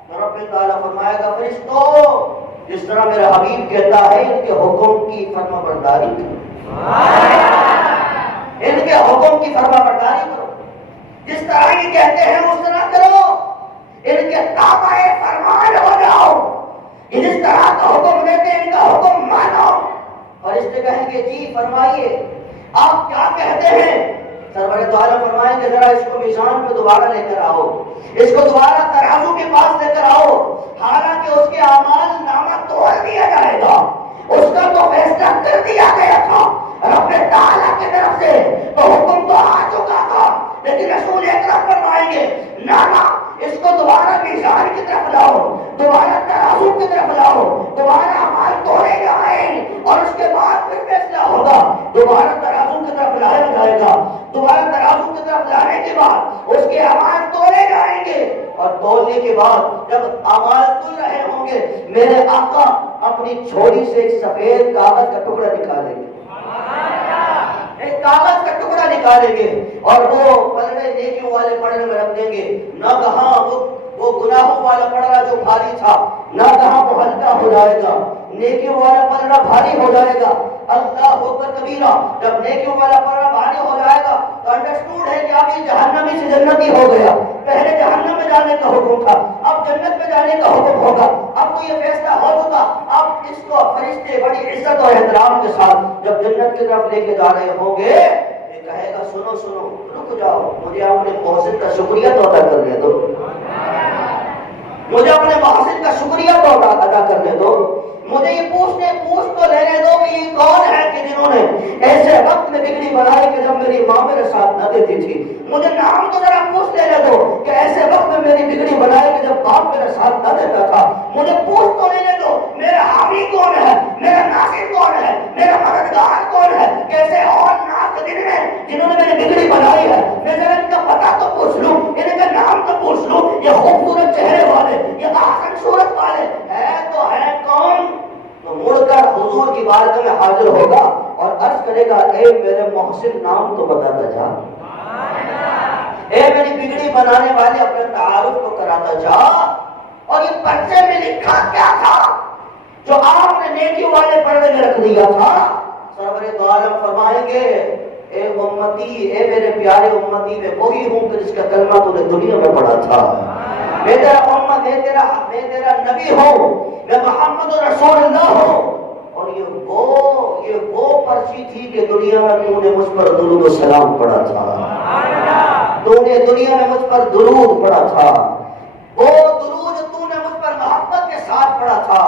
تو رب تعالیٰ فرمائے گا فرشتوں جس طرح میرا حبیب کہتا ہے ان کے حکم کی فرما برداری کرو، ان کے حکم کی فرما برداری کرو، جس طرح یہ کہتے ہیں اس طرح کرو، ان کے تابع فرمان ہو جاؤ، یہ جس طرح کا حکم دیتے ان کا حکم مانو۔ فرشتے کہیں گے جی فرمائیے آپ کیا کہتے ہیں؟ سرور دو عالم فرمائیں کہ ذرا اس کو میزان پہ دوبارہ لے کر آؤ، اس کو دوبارہ ترازو کے پاس لے کر آؤ، حالانکہ اس کے اعمال نامہ توڑ دیا جائے گا، اس کا تو فیصلہ کر دیا گیا تھا رب تعالیٰ کی طرف سے، تو حکم تو آ چکا تھا، لیکن رسول اکرم فرمائیں گے نہ اس کو دوبارہ میزان کی طرف لاؤ، دوبارہ ترازو کی طرف لاؤ، دوبارہ اعمال توڑے جائیں اور اس کے بعد پھر فیصلہ ہوگا۔ دوبارہ ترازو کی طرف لایا جائے گا، دوبارہ ترازو کی طرف لانے کے بعد اس کے اعمال توڑے جائیں گے، اور تولنے کے بعد جب اعمال تل رہے ہوں گے میرے آقا اپنی چھوڑی سے ایک سفید کاغذ کا ٹکڑا نکالیں گے، ایک کاغذ کا ٹکڑا نکالیں گے اور وہ پلڑے نیکیوں والے پڑھنے میں رکھ دیں گے، نہ کہاں وہ گناہوں والا پلڑا جو بھاری تھا نہ کہاں وہ ہلکا ہو جائے گا، نیکیوں والا پلڑا بھاری ہو جائے گا۔ اللہ اکبر کبیرہ، جب نیکیوں والا پلڑا بھاری ہو جائے گا تو انڈرسٹوڈ ہے کہ اب یہ جہنمی سے جنتی ہو گیا، پہلے جہنم میں جانے کا حکم تھا اب جنت میں جانے کا حکم ہوگا، اب تو یہ فیصلہ ہو چکا، اب اس کو فرشتے بڑی عزت اور احترام کے ساتھ جب جنت کی طرف لے کے جا رہے ہوں گے یہ کہے گا سنو سنو رک جاؤ، مجھے اپنے محسن کا شکریہ تو ادا کرنے دو، مجھے اپنے محسن کا شکریہ تو ادا کرنے دو، مجھے یہ پوچھ تو لینے دو کہ یہ کون ہے کہ جنہوں نے ایسے وقت میں بگڑی بنائی کہ جب میری ماں میرے ساتھ نہ دیتی تھی، مجھے نام تو ذرا پوچھ لینے دو کہ ایسے وقت میں میری بگڑی بنائی کہ جب باپ میرے ساتھ نہ دیتا تھا، مجھے پوچھ تو لینے دو میرا حامی کون ہے، میرا ناصر کون ہے، میرا مددگار کون ہے، کیسے اور ناک دن میں جنہوں نے میری بگڑی بنائی ہے، میں ذرا ان کا پتہ تو پوچھ لوں، ان کا نام تو پوچھ لوں، یہ خوبصورت چہرے والے، یہ آسن صورت والے ہے تو ہے کون؟ تو مڑ کر حضور کی بارگاہ میں حاضر ہوگا اور عرض کرے گا اے میرے محسن نام تو بتاتا جا، اے میری بگڑی بنانے والے اپنے تعارف کو کراتا جا، اور یہ پرچے میں لکھا کیا تھا جو آپ نے نیکیوں والے پردے میں رکھ دیا تھا؟ سرور دو عالم فرمائیں گے اے امتی، اے میرے پیارے امتی، میں وہی ہوں کہ جس کا کلمہ تو نے دنیا میں پڑھا تھا، میں تیرا امت، میں تیرا نبی ہوں، میں محمد رسول اللہ ہوں، اور یہ وہ پرچی تھی کہ دنیا میں تو نے مجھ پر درود و سلام پڑھا تھا، تو نے دنیا میں مجھ پر درود پڑھا تھا، وہ درود تو نے مجھ پر محبت کے ساتھ پڑھا تھا،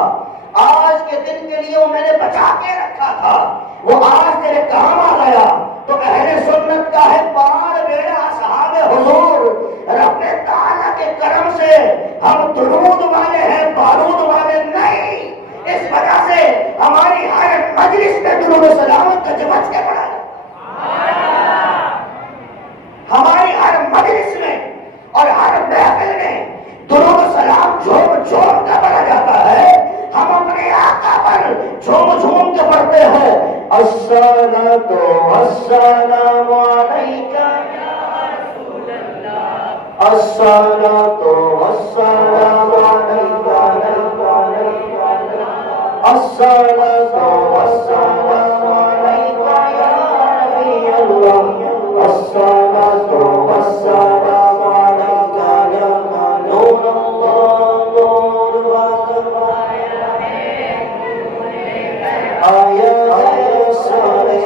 آج کے دن کے لیے وہ میں نے بچا کے رکھا تھا، وہ آج تیرے کام آ گیا، تو اہل سنت کا ہے پار بیڑا اصحاب حضور، رب تعالیٰ کے کرم سے ہم درود والے ہیں، بارود والے نہیں، اس وجہ سے ہماری ہر مجلس میں درود و سلامت کا جمچ کے پڑھا جاتا، ہماری ہر مجلس میں اور ہر محفل میں درود و سلام جھوم جھوم کا پڑھا جاتا ہے، ہم اپنے آقا پر جھوم جھوم کے پڑھتے ہیں، الصلاۃ والسلام علیکہ الصلاۃ والسلام علیکہ الصلاۃ والسلام علیکہ یا نبی اللہ الصلاۃ والسلام علیکہ یا نور اللہ نور اللہ آیا ہے سارے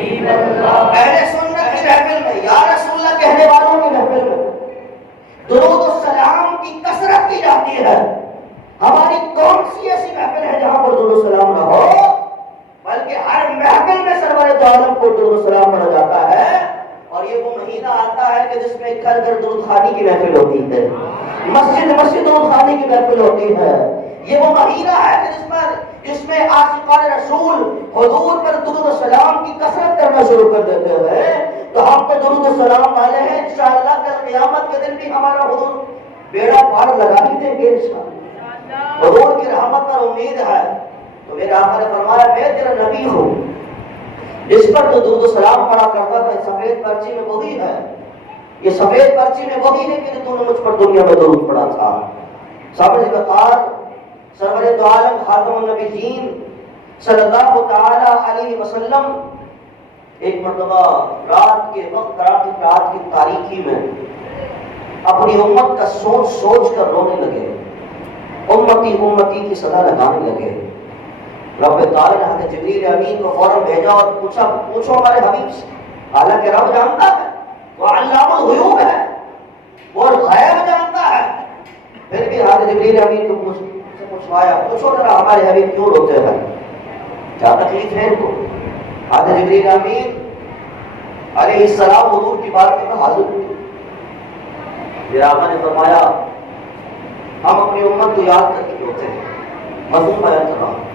اہل سنت کی محفل میں، یا رسول اللہ کہنے والوں کی محفل میں درود و سلام کی کثرت کی جاتی ہے۔ ہماری کون سی ایسی محفل ہے جہاں پر درود و سلام نہ ہو؟ بلکہ ہر محفل میں سرور دو عالم کو درود و سلام پڑھا جاتا ہے۔ اور یہ وہ مہینہ آتا ہے کہ جس میں گھر گھر درود خوانی کی محفل ہوتی ہے، مسجد مسجد درود خوانی کی محفل ہوتی ہے۔ یہ وہ مہینہ ہے کہ جس میں عاشقان رسول حضور پر درود و سلام کی کثرت کرنا شروع کر دیتے ہیں۔ تو ہم تو درود و سلام والے ہیں، انشاءاللہ کل قیامت کے دن بھی ہمارا حضور بیڑا پار لگا ہی دیں گے انشاءاللہ۔ حضور کی رحمت پر امید ہے۔ تو میرے آقا نے فرمایا میں تیرا نبی ہوں، جس پر تو درود و سلام پڑھا کرتا تھا، سفید پرچی میں وہی ہے، یہ سفید پرچی میں وہی ہے کہ تو نے مجھ پر دنیا میں درود پڑھا تھا۔ صاحب جی بقار سرور دو عالم خاتم النبیین صلی اللہ تعالی علیہ وسلم ایک مرتبہ رات کے وقت، رات کی تاریکی میں اپنی امت کا سوچ سوچ کر رونے لگے، امتی امتی کی صدا لگانے لگے۔ رب تعالی نے حضرت جبریل امین کو فوراً بھیجا اور پوچھو ہمارے حبیب سے، حالانکہ رب جانتا ہے، وہ علام الغیوب ہے، وہ غیب جانتا ہے، پھر بھی حضرت جبریل امین کو پوچھوایا، پوچھو ذرا ہمارے حبیب کیوں روتے ہیں، کیا تکلیف ہے ان کو؟ حضرت جبریل امین علیہ السلام حضور کی بات میں حاضر ہوئے۔ میرا آقا نے فرمایا ہم اپنی امت کو یاد کر کے روتے ہیں، مضمون بیان کر رہا ہوں۔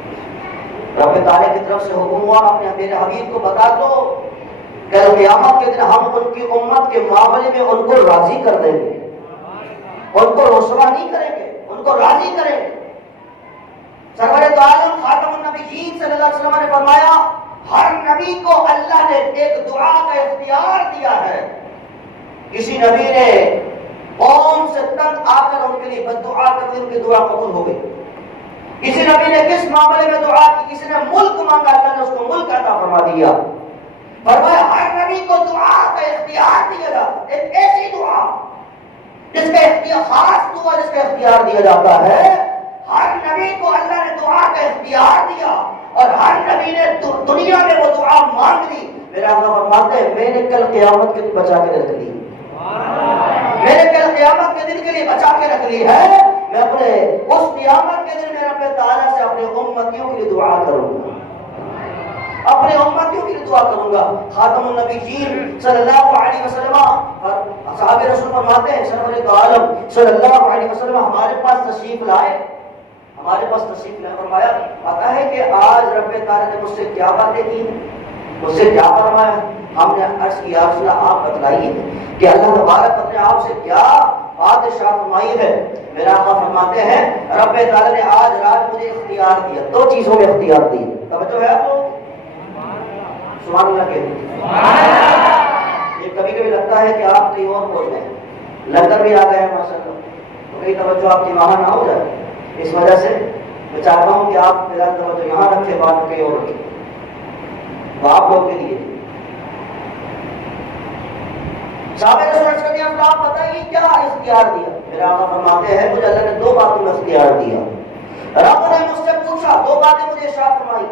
رب تعالیٰ کی طرف سے حکم ہوا اپنے میرے حبیب کو بتا دو کل قیامت کے دن ہم ان کی امت کے معاملے میں ان کو راضی کر دیں گے، ان کو رسوا نہیں کریں گے، ان کو راضی کریں گے۔ سرور دو عالم خاتم النبیین صلی اللہ علیہ وسلم نے فرمایا ہر نبی کو اللہ نے ایک دعا کا اختیار دیا ہے۔ کسی نبی نے قوم سے تنگ آ کر ان کے لیے بد دعا کر دی، ان کی دعا قبول ہو گئی۔ کسی نبی نے کس معاملے میں دعا کی، کسی نے ملک مانگا، اللہ نے اس کو ملک عطا فرما دیا۔ فرمایا ہر نبی کو دعا کا اختیار دیا جاتا ہے، ایک ایسی دعا جس کا اختیار، خاص دعا جس کا اختیار دیا جاتا ہے۔ ہر نبی کو اللہ نے دعا کا اختیار دیا اور ہر نبی نے دنیا میں وہ دعا مانگ لی۔ میرا آقا فرماتے ہیں میں نے کل قیامت کے دن بچا کے رکھ لی، میں نے کل قیامت کے دن کے لیے بچا کے رکھ لی ہے۔ میں اپنے اس قیامت کے دن میں رب تعالیٰ سے اپنے امتیوں کے لیے دعا کروں گا، اپنے امتیوں کے لیے دعا کروں گا۔ خاتم النبیین صلی اللہ علیہ وسلم صحابہ رسول فرماتے ہیں سرور دو عالم صلی اللہ علیہ وسلم ہمارے پاس تشریف لائے، فرمایا پتا ہے کہ آج رب تعالیٰ نے مجھ سے کیا باتیں کی، مجھ سے کیا فرمایا؟ ہم نے عرض کیا یا رسول اللہ آپ بتلائیے کہ اللہ تبارک اپنے آپ سے کیا بات ارشاد فرمائی ہے۔ میرا آقا فرماتے ہیں رب تعالیٰ نے آج رات مجھے اختیار دیا، دو چیزوں میں اختیار دی، توجہ ہے آپ لوگ؟ سبحان اللہ کہتے ہیں۔ یہ کبھی کبھی لگتا ہے کہ آپ کہیں اور بول رہے ہیں، لنگر بھی آ گیا ہے ماشاء اللہ، تو کہیں توجہ آپ کی وہاں نہ ہو جائے، اس وجہ سے میں چاہتا ہوں کہ آپ میرا توجہ یہاں رکھے، بات کہیں اور رکھے، وہ آپ لوگ کے لیے۔ صحابہ رسول اللہ صلی اللہ علیہ وسلم بتائیے کیا اختیار دیا؟ میرا آقا فرماتے ہیں مجھے اللہ نے دو باتوں میں اختیار دیا۔ رب نے مجھ سے پوچھا، دو باتیں مجھے ارشاد فرمائی۔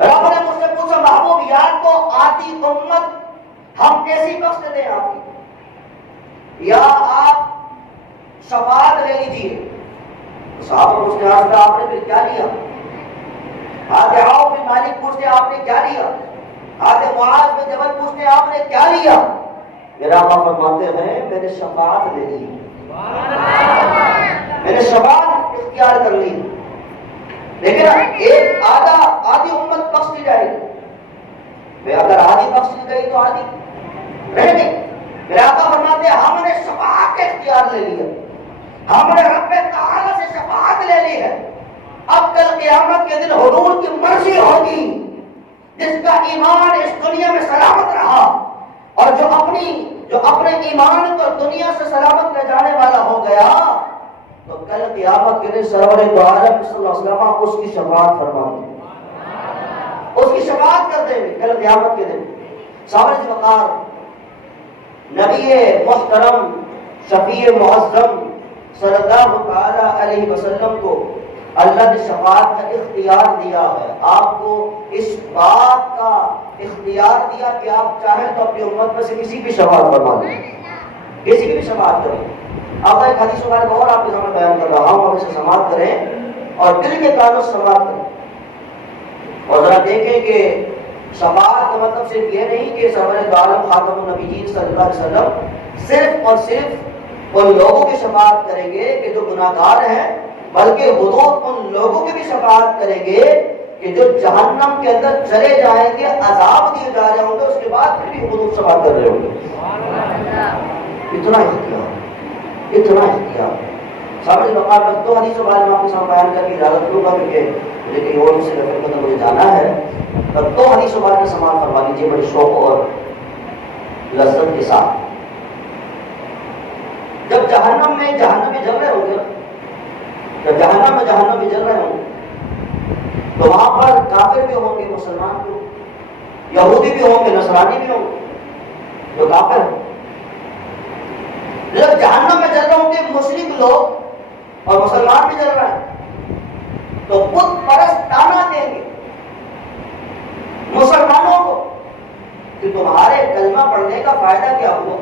رب نے مجھ سے پوچھا محبوب یار کو آتی امت ہم کیسی بخش دیں آپ کی، یا آپ شفاعت لے لیجیے۔ صحابہ پوچھتے ہیں آپ نے پھر کیا لیا؟ حضرت عوف بن مالک پوچھتے آپ نے کیا لیا؟ حضرت معاذ بن جبل پوچھتے آپ نے کیا لیا؟ میرا آقا فرماتے ہیں میں نے شفاعت لے لی، میں نے شفاعت اختیار کر لی، لیکن ایک آدھی امت بخش دی جائے گی، اگر آدھی بخش دی گئی تو آدھی رہ گئی۔ میرا آقا فرماتے ہیں ہم نے شفاعت اختیار لے لیا، ہم نے رب تعالیٰ سے شفاعت لے لی ہے۔ اب کل قیامت کے دن حضور کی مرضی ہوگی، جس کا ایمان اس دنیا میں سلامت رہا اور جو اپنے ایمان کو دنیا سے سلامت لے جانے والا ہو گیا، تو کل قیامت کے دن سرور دو عالم صلی اللہ علیہ وسلم اس کی شفاعت فرمائیں گے، اس کی شفاعت کر دیں گے کل قیامت کے دن۔ صاحب وقار نبی محترم شفیع معظم صلی اللہ تعالی علیہ وسلم کو اللہ نے شفاعت کا اختیار دیا ہے، آپ کو اس بات کا اختیار دیا کہ آپ چاہیں تو اپنی امت میں سے کسی کی شفاعت فرما لیں، کسی کی بھی شفاعت کریں۔ آپ ایک حدیث مبارک اور آپ کے سامنے بیان کر رہا ہوں، آپ اسے سماعت کریں اور دل کے کانوں سے سماعت کریں، اور ذرا دیکھیں کہ شفاعت کا مطلب صرف یہ نہیں کہ سرور دو عالم خاتم النبیین صلی اللہ علیہ وسلم صرف اور صرف ان لوگوں کی شفاعت کریں گے کہ جو گناہگار ہیں، بلکہ حضور ان لوگوں کی بھی شفاعت کریں گے کہ جو جہنم کے اندر چلے جائیں گے، عذاب دیے جا رہے ہوں گے، اس کے بعد پھر بھی حضور شفاعت کر رہے ہوں گے۔ اتنا اختیار، اتنا اختیار۔ سامنے بقار میں دو حدیث کے بارے میں آپ کے سامنے بیان کر کے اجازت لوں گا، کیونکہ مجھے کہیں اور سے مجھے جانا ہے۔ اب دو حدیث کے بارے میں سماعت فرما لیجیے بڑے شوق اور لذت کے ساتھ۔ جب جہنم میں جل رہے ہوں گے، جب جہنم میں جل رہے ہوں گے، تو وہاں پر کافر بھی ہوں گے، مسلمان بھی ہوں گے، یہودی بھی ہوں گے، نصرانی بھی ہوں گے، جو کافر ہیں۔ جب جہنم میں جل رہے ہوں گے مشرک لوگ اور مسلمان بھی جل رہے ہیں، تو بت پرست تانا دیں گے مسلمانوں کو کہ تمہارے کلمہ پڑھنے کا فائدہ کیا ہوا؟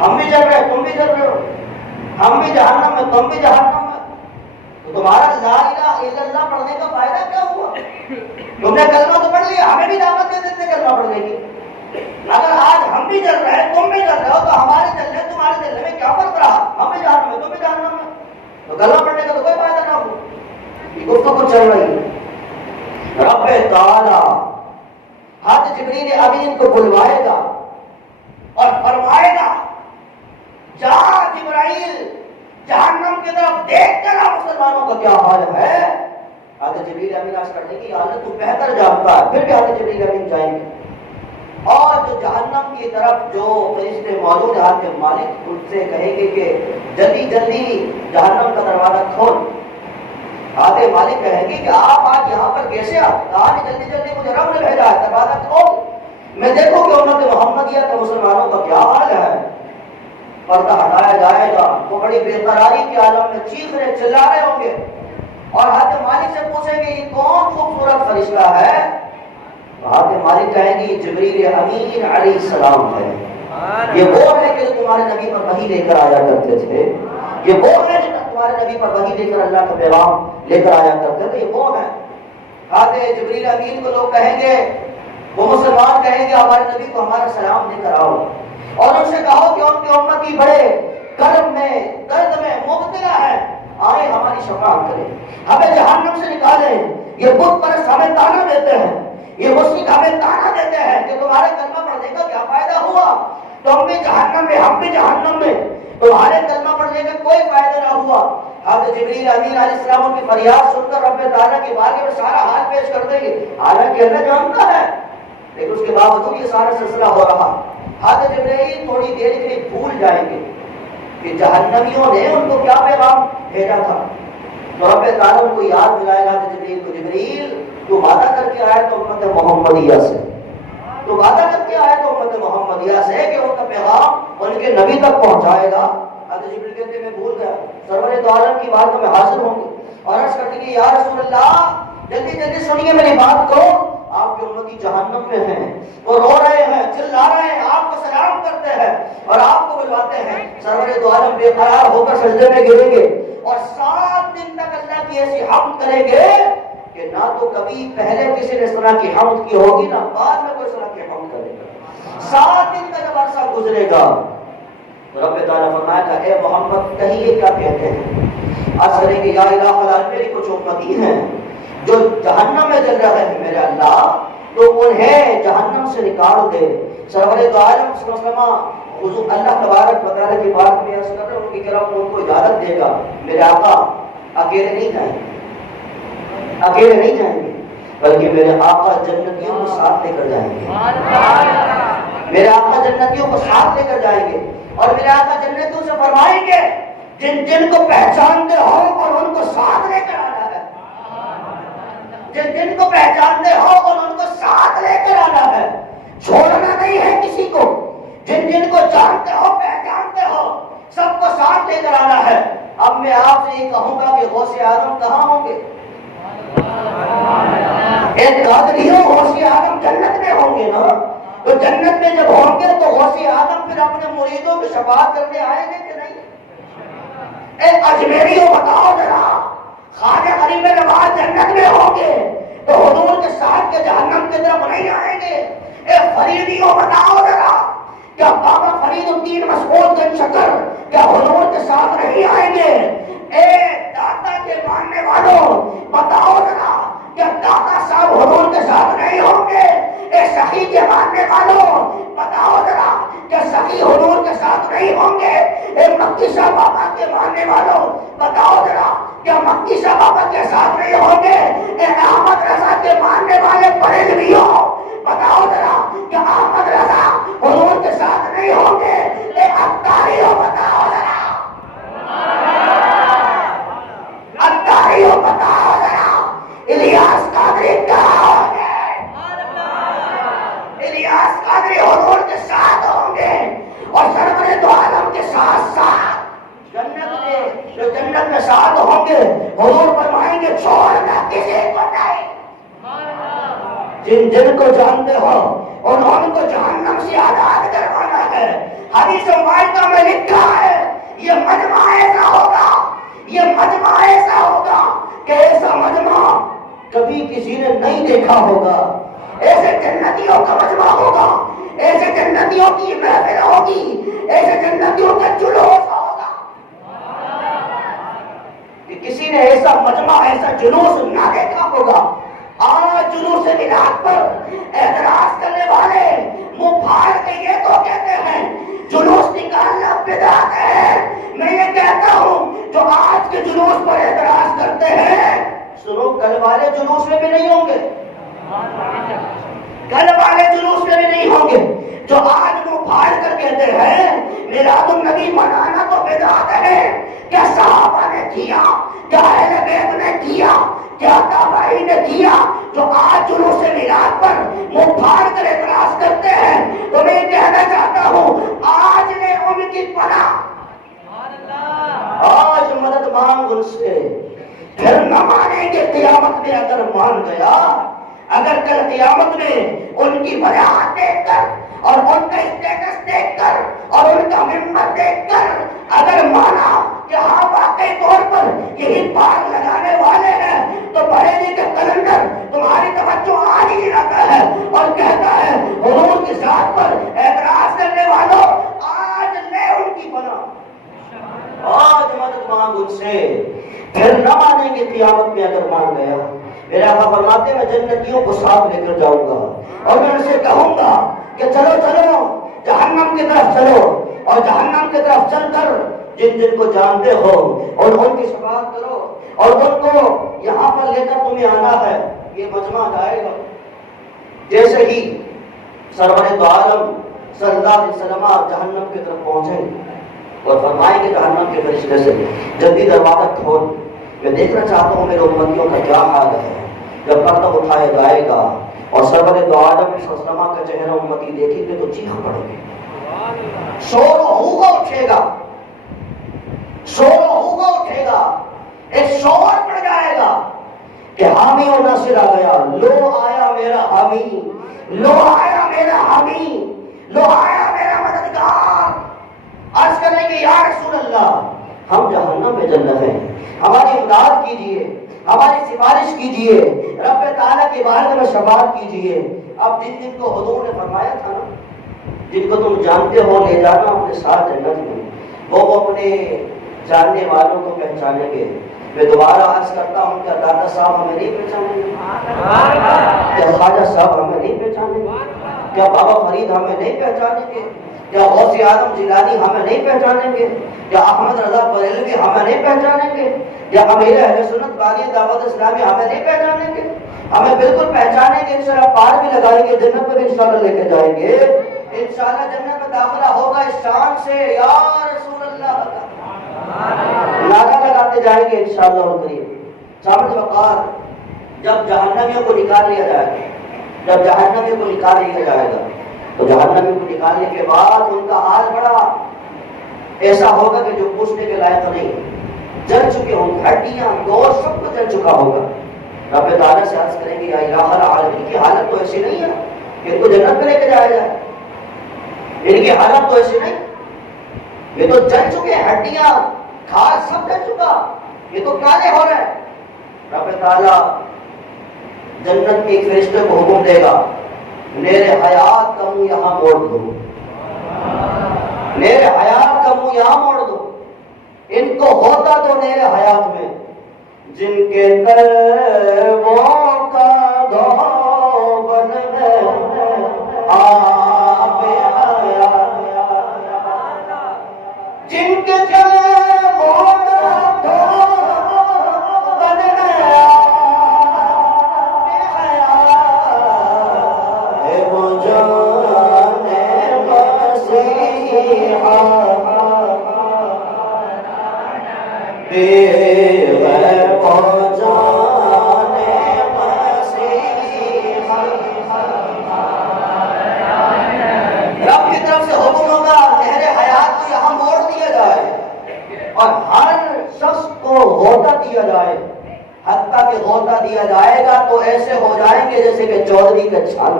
ہم بھی جل رہے ہیں، تم بھی جل رہے ہو، ہم بھی جہنم میں، تم بھی جہنم میں، تو تمہارا لا الہ الا اللہ پڑھنے کا فائدہ کیا ہوا؟ تم نے کلمہ تو پڑھ لیا، ہمیں بھی دعوت دے دیتے کلمہ پڑھنے کی۔ اگر آج ہم بھی جل رہے ہیں، تم بھی جل رہے ہو، تو ہمارے جلنے تمہارے جلنے میں کیا فرق رہا؟ ہم بھی جہنم میں، تم بھی جہنم میں، تو کلمہ پڑھنے کا تو کوئی فائدہ نہ ہوا۔ یہ گفتگو چل رہی ہے۔ رب تعالی حضرت جبریل امین کو بلوائے گا اور فرمائے گا، جا جبرائیل جہنم کی طرف دیکھ کر مسلمانوں کا کیا حال ہے۔ حضرت جبریل امین عرض کرنے کی حالت تو بہتر جانتا ہے، پھر بھی حضرت جبریل امین جائیں گے، اور جو جہنم کی طرف جو فرشتے موجود ہیں، حضرت مالک ان سے کہیں گے کہ جلدی جلدی جہنم کا دروازہ کھول۔ حضرت مالک کہیں گے کہ آپ آج یہاں پر کیسے آئے؟ آج جلدی جلدی مجھے رب نے بھیجا ہے، دروازہ کھول، میں دیکھوں کہ امت محمدیہ کا مسلمانوں کا کیا حال ہے۔ پردہ ہٹایا جائے گا، وہ بڑی بے قراری کے عالم میں چیخ رہے چلا رہے ہوں گے، اور حضرت مالک سے پوچھیں گے یہ کون خوبصورت فرشتہ ہے؟ حضرت مالک کہیں گے یہ جبریل امین علیہ السلام ہے، یہ وہ ہے کہ تمہارے نبی پر وحی لے کر آیا کرتے تھے، یہ وہ ہے جو تمہارے نبی پر وحی لے کر اللہ کا پیغام لے کر آیا کرتے تھے، یہ وہ ہے۔ حضرت جبریل امین کو لوگ کہیں گے، وہ مسلمان کہیں گے ہمارے نبی کو ہمارا سلام لے کر آؤ، اور ان سے کہو کہ ان کے امتی بڑے کرم میں درد میں مبتلا ہے، آئے ہماری شفاعت کریں، ہمیں جہنم سے نکالیں۔ یہ بت پرست ہمیں تانا دیتے ہیں، یہ مشرک ہمیں تانا دیتے ہیں کہ تمہارے کلمہ پڑھنے کا کیا فائدہ ہوا؟ تم بھی جہنم میں، ہم بھی جہنم میں، تمہارے کلمہ پڑھنے کا کوئی فائدہ نہ ہوا۔ حضرت جبریل امین علیہ السلام کی فریاد سن کر رب تعالیٰ کے بارگاہ میں سارا حال پیش کر دیں گے، حالانکہ اللہ جانتا ہے، لیکن اس کے باوجود یہ سارا سلسلہ ہو رہا۔ حضرت جبریل تھوڑی دیر کے لیے بھول جائیں گے کہ جہنمیوں نے ان کو کیا پیغام بھیجا تھا، تو رب تعالیٰ ان کو یاد دلائے گا کہ جبریل تو وعدہ کر کے آئے تو امت محمدیہ سے، تو وعدہ کر کے آئے تو امت محمدیہ سے کہ ان کا پیغام ان کے نبی تک پہنچائے گا۔ حضرت جبریل کہتے میں بھول گیا، سرور دو عالم کی بات میں حاضر ہوں گے اور عرض کرتے کہ یا رسول اللہ جلدی جلدی سنیے میری بات کو، آپ کے امتی جہنم میں ہیں، وہ رو رہے ہیں، چلا رہے ہیں، آپ کو سلام کرتے ہیں اور آپ کو بلواتے ہیں۔ سرور دو عالم بے قرار ہو کر سجدے میں گریں گے اور 7 دن تک اللہ کی ایسی حمد کریں گے کہ نہ تو کبھی پہلے کسی نے اس طرح کی حمد کی ہوگی، نہ بعد میں کوئی اس طرح کی حمد کرے گا۔ 7 دن کا جب عرصہ گزرے گا تو رب تعالیٰ فرمائے گا اے محمد کہیے کیا کہتے ہیں؟ عرض کریں گے یا الہ العالمین میری کچھ امتی ہیں جو جہنم میں جل رہے ہیں میرے اللہ، تو انہیں جہنم سے نکال دے۔ سرور دو عالم صلی اللہ علیہ وسلم حضور اللہ تبارک و تعالیٰ کی بات میں عرض کر رہے ہیں، ان کی طرف ان کو اجازت دے گا میرے آقا اکیلے نہیں جائیں گے، اکیلے نہیں جائیں گے، بلکہ میرے آقا جنتیوں کو ساتھ لے کر جائیں گے، میرے آقا جنتیوں کو ساتھ لے کر جائیں گے، اور میرے آقا جنتیوں سے فرمائیں گے جن جن کو پہچانتے ہو اور ان کو ساتھ لے کر آنا ہے، جن جن کو پہچانتے ہو اور ان کو ساتھ لے کر آنا ہے، چھوڑنا نہیں ہے کسی کو، جن جن کو جانتے ہو پہچانتے ہو سب کو ساتھ لے کر آنا ہے۔ اب میں آپ آپ سے یہ کہوں گا کہ غوث اعظم کہاں ہوں گے؟ ایک قادریوں غوث اعظم جنت میں ہوں گے نا، تو جنت میں جب ہوں گے تو غوث اعظم پھر اپنے مریدوں کی شفاعت کرنے آئیں گے کہ نہیں؟ اے اجمیریوں بتاؤ ذرا، خواجہ غریب نواز جنت میں ہوں گے تو حضور کے ساتھ کے جہنم کی طرف نہیں آئیں گے؟ اے فریدیوں بتاؤ ذرا، کیا بابا فرید الدین مسعود گنج شکر کیا حضور کے ساتھ نہیں آئیں گے؟ اے داتا کے ماننے والوں بتاؤ ذرا، کیا داتا صاحب حضور کے ساتھ نہیں ہوں گے؟ اے سخی کے ماننے والوں بتاؤ ذرا، کیا سخی حضور کے ساتھ نہیں ہوں گے؟ اے مکی شاہ بابا کے ماننے والوں بتاؤ ذرا، کیا مکی شاہ بابا کے ساتھ نہیں ہوں گے؟ اے احمد رضا کے ماننے والے بریلویوں بتاؤ ذرا، کیا احمد رضا حضور کے ساتھ نہیں ہوں گے؟ اے عطاریوں بتاؤ ذرا، عطاریوں بتاؤ ذرا، الیاس قادری کہاں ہوں گے؟ الیاس قادری حضور کے ساتھ ہوں گے اور سرور دو عالم کے ساتھ ساتھ جنت میں، جو جنت میں ساتھ ہوں گے حضور فرمائیں گے چھوڑنا کسی کو نہیں، جن جن کو جانتے ہو انہوں کو جہنم سے آزاد کروانا ہے۔ حدیث مبارکہ میں لکھا ہے یہ مجمع ایسا ہوگا، یہ مجمع ایسا ہوگا کہ ایسا مجمع کبھی کسی نے نہیں دیکھا ہوگا، ایسے جنتیوں کا مجمع ہوگا، ایسے جنتیوں کی محفل ہوگی، ایسے جنتیوں کا جلوس ہوگا کہ کسی نے ایسا مجمع، ایسا جلوس نہ دیکھا ہوگا۔ آج جلوس میلاد پر اعتراض کرنے والے منہ پھاڑ کے یہ تو کہتے ہیں جلوس نکالنا بدعت ہے۔ میں یہ کہتا ہوں جو آج کے جلوس پر اعتراض کرتے ہیں، سنو کل والے جلوس میں بھی نہیں ہوں گے، کل والے جلوس میں بھی نہیں ہوں گے۔ جو آج منہ پھاڑ کر کہتے ہیں میلاد النبی منانا تو بدعت ہے، کیا صحابہ نے کیا، کیا اہل بیت نے کیا، کیا تابعین نے کیا، جو آج جلوس میلاد پر منہ پھاڑ کر اعتراض کرتے ہیں، تو میں کہنا چاہتا ہوں آج نے ان کی پناہ، آج مدد مانگ ان سے، پھر نہ مانیں گے قیامت میں اگر مان گیا۔ اگر کل قیامت میں ان کی وجاہت دیکھ کر اور ان کا اسٹیٹس دیکھ کر اور ان کا ممبر دیکھ کر اگر مانا کہ ہاں واقعی طور پر یہی باغ لگانے والے ہیں، تو بریلی کا کلندر تمہاری توجہ آج ہی رہتا ہے اور کہتا ہے حضور کی ذات پر اعتراض کرنے والوں آج لے ان کی پناہ، آج مدد مانگ ان سے، پھر نہ مانیں گے قیامت میں اگر مان گیا۔ میرے آقا فرماتے میں جنتیوں کو ساتھ لے کر جاؤں گا اور میں ان سے کہوں گا کہ چلو چلو جہنم کی طرف چلو، اور جہنم کی طرف چل کر جن جن کو جانتے ہو اور ان کی شفاعت کرو اور ان کو یہاں پر لے کر تمہیں آنا ہے۔ یہ مجمع جائے گا جیسے ہی سرور دو عالم صلی اللہ علیہ وسلم جہنم کی طرف پہنچیں اور فرمائیں کہ جہنم کے فرشتے سے جلدی دروازہ کھول، میں دیکھنا چاہتا ہوں میرے امتیوں کا کیا حال ہے۔ جب پردہ اٹھایا جائے گا اور سرور دو عالم صلی اللہ علیہ وسلم کا چہرہ امتی دیکھیں گے تو چیخ پڑیں گے، شور و ہوگا اٹھے گا، شور و ہوگا اٹھے گا، ایک شور پڑ جائے گا کہ حامی و ناصر آ گیا، لو آیا میرا حامی، لو آیا میرا حامی، لو آیا میرا مددگار۔ عرض کریں گے یا رسول اللہ ہم جہنم میں جل رہے ہیں، ہماری امداد کیجئے، ہماری سفارش کیجئے، رب تعالیٰ کی بارگاہ میں شفاعت کیجئے۔ اب جن جن کو حضور نے فرمایا تھا نا، جن کو تم جانتے ہو لے جانا اپنے ساتھ جنت میں، وہ اپنے جاننے والوں کو پہچانیں گے۔ میں دوبارہ عرض کرتا ہوں کیا داتا صاحب ہمیں نہیں پہچانیں گے؟ کیا خواجہ صاحب ہمیں نہیں پہچانیں گے؟ کیا بابا فرید ہمیں نہیں پہچانیں گے؟ کیا غوث اعظم جیلانی ہمیں نہیں پہچانیں گے؟ کیا احمد رضا بریلوی ہمیں نہیں پہچانیں گے؟ کیا امیر اہل سنت قاری دعوت اسلامی ہمیں نہیں پہچانیں گے؟ ہمیں بالکل پہچانیں گے، انشاءاللہ پار بھی لگائیں گے، جنت میں بھی انشاءاللہ لے کے جائیں گے، انشاءاللہ جنت میں داخلہ ہوگا اس شان سے یا رسول اللہ کا نعرہ لگاتے جائیں گے انشاءاللہ الکریم۔ صاحب وقار جب جہنمیوں کو نکال لیا جائے گا، جب جہنمیوں کو نکال لیا جائے گا تو جہنمیوں کو نکالنے کے بعد ان کا حال بڑا ایسا ہوگا کہ جو پوچھنے کے لائق نہیں، جل چکے ہوں، ہڈیاں گوشت سب کچھ جل چکا ہوگا. رب تعالیٰ سے عرض کریں گے یا الہ العالمین کی حالت تو ایسی نہیں ہے کہ ان کو جنت میں لے کے جایا جائے. ان کی حالت تو ایسی نہیں، یہ تو جل چکے، ہڈیاں کھال سب جل چکا، یہ تو کالے ہو رہے ہیں. رب تعالیٰ جنت کے فرشتے کو حکم دے گا میرے حیات کا منہ یہاں موڑ دو، میرے حیات کا منہ یہاں موڑ دو. ان کو ہوتا تو میرے حیات میں جن کے طلبوں کا دھوبن ہے آپ حیات، جن کے طلبوں کا دھوبن ہے آپ حیات، ہے وہ جان مسیحا دیا جائے. حتیٰ کہ غوطہ دیا جائے گا تو ایسے ہو جائیں گے جیسے کہ چودھری کا چھال.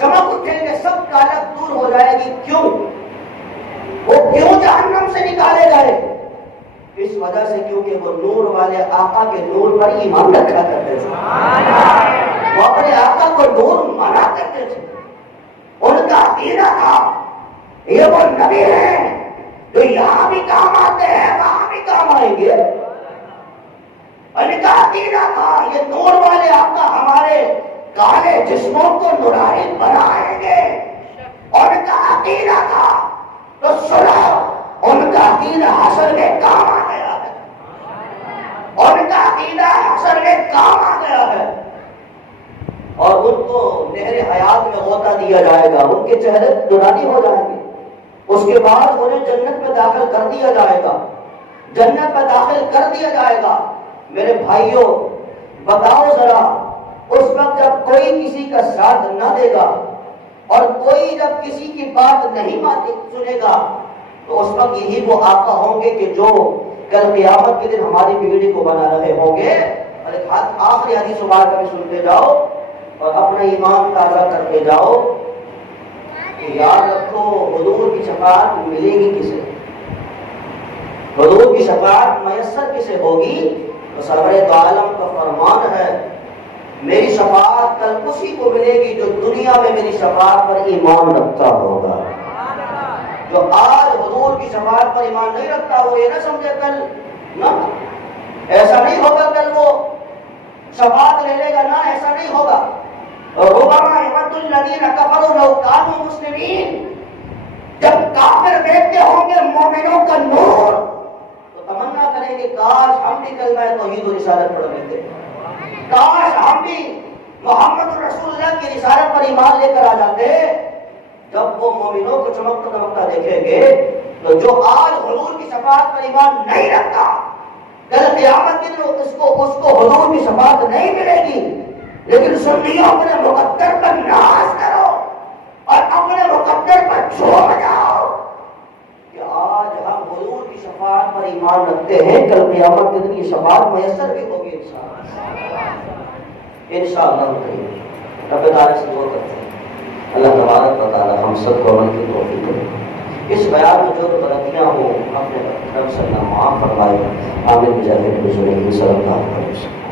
چمک اٹھیں گے، سب کالک دور ہو جائے گی. کیوں؟ وہ کیوں جہنم سے نکالے گئے؟ اس وجہ سے کیونکہ وہ نور والے آقا کے نور پر ایمان رکھا کرتے تھے، وہ اپنے آقا کو نور مانا کرتے تھے. ان کا عقیدہ تھا یہ وہ نبی ہیں جو یہاں بھی کام آتے ہیں وہاں بھی کام آئیں گے. ان کا عقیدہ تھا یہ نور والے آقا ہمارے کالے جسموں کو نورانی بنائیں گے. اور ان کا عقیدہ تھا تو سنو، ان کا عقیدہ حشر میں کام آ گیا ہے. ان کا عقیدہ حشر میں کام آ گیا ہے. اور ان کو نہر حیات میں غوطہ دیا جائے گا، ان کے چہرے نورانی ہو جائیں گے. اس کے بعد انہیں جنت میں داخل کر دیا جائے گا، جنت میں داخل کر دیا جائے گا. میرے بھائیوں بتاؤ ذرا، اس وقت جب کوئی کسی کا ساتھ نہ دے گا اور کوئی جب کسی کی بات نہیں سنے گا تو اس وقت یہی وہ آقا ہوں گے کہ جو کل قیامت کے دن ہماری بگڑی کو بنا رہے ہوں گے. اور آخری حدیث مبارکہ بھی سنتے جاؤ اور اپنا ایمان تازہ کرتے جاؤ کہ یاد رکھو حضور کی شفاعت ملے گی کسے، حضور کی شفاعت میسر کسے ہوگی؟ تو سرور دو عالم کا فرمان ہے میری شفاعت کل اسی کو ملے گی جو دنیا میں میری شفاعت پر ایمان رکھتا ہوگا. جو آج حضور کی شفاعت پر ایمان نہیں رکھتا وہ یہ نہ سمجھے کل نہ ایسا نہیں ہوگا، کل وہ شفاعت لے لے گا، نہ ایسا نہیں ہوگا. ربما یود الذین کفروا لو کانوا مسلمین، جب کافر دیکھتے ہوں گے مومنوں کا نور تو تمنا کریں گے کاش ہم بھی کلمہ توحید و رسالت پڑھ لیتے، کاش ہم بھی محمد رسول اللہ کی رسالت پر ایمان لے کر آ جاتے. جب وہ مومنوں کو چمکتا دمکتا دیکھیں گے تو جو آج حضور کی شفاعت پر ایمان نہیں رکھتا کل قیامت کے دن اس کو حضور کی شفاعت نہیں ملے گی. لیکن سنیوں اپنے مقدر پر ناز کرو اور اپنے مقدر پر جھوم جاؤ کہ آج ہم حضور کی شفاعت پر ایمان رکھتے ہیں، کل قیامت کے دن یہ شفاعت میسر بھی ہوگی انشاءاللہ. رب تعالیٰ سے دعا کرتے ہیں اللہ تبارک و تعالیٰ ہم سب کو عمل کی توفیق دے. اس بیان میں جو غلطیاں ہوں اپنے رب سے اللہ معاف فرمائے. آمین بجاہ حضور صلی اللہ علیہ وسلم.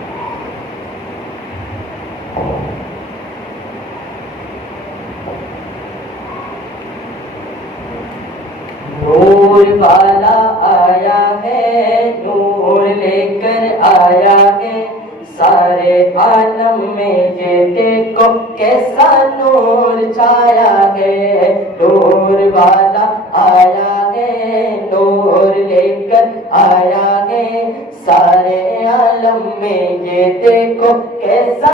نور والا آیا ہے، نور لے کر آیا ہے، سارے عالم میں یہ دیکھو کیسا نور چھایا ہے. نور والا آیا ہے، نور لے کر آیا ہے، سارے عالم میں یہ دیکھو کیسا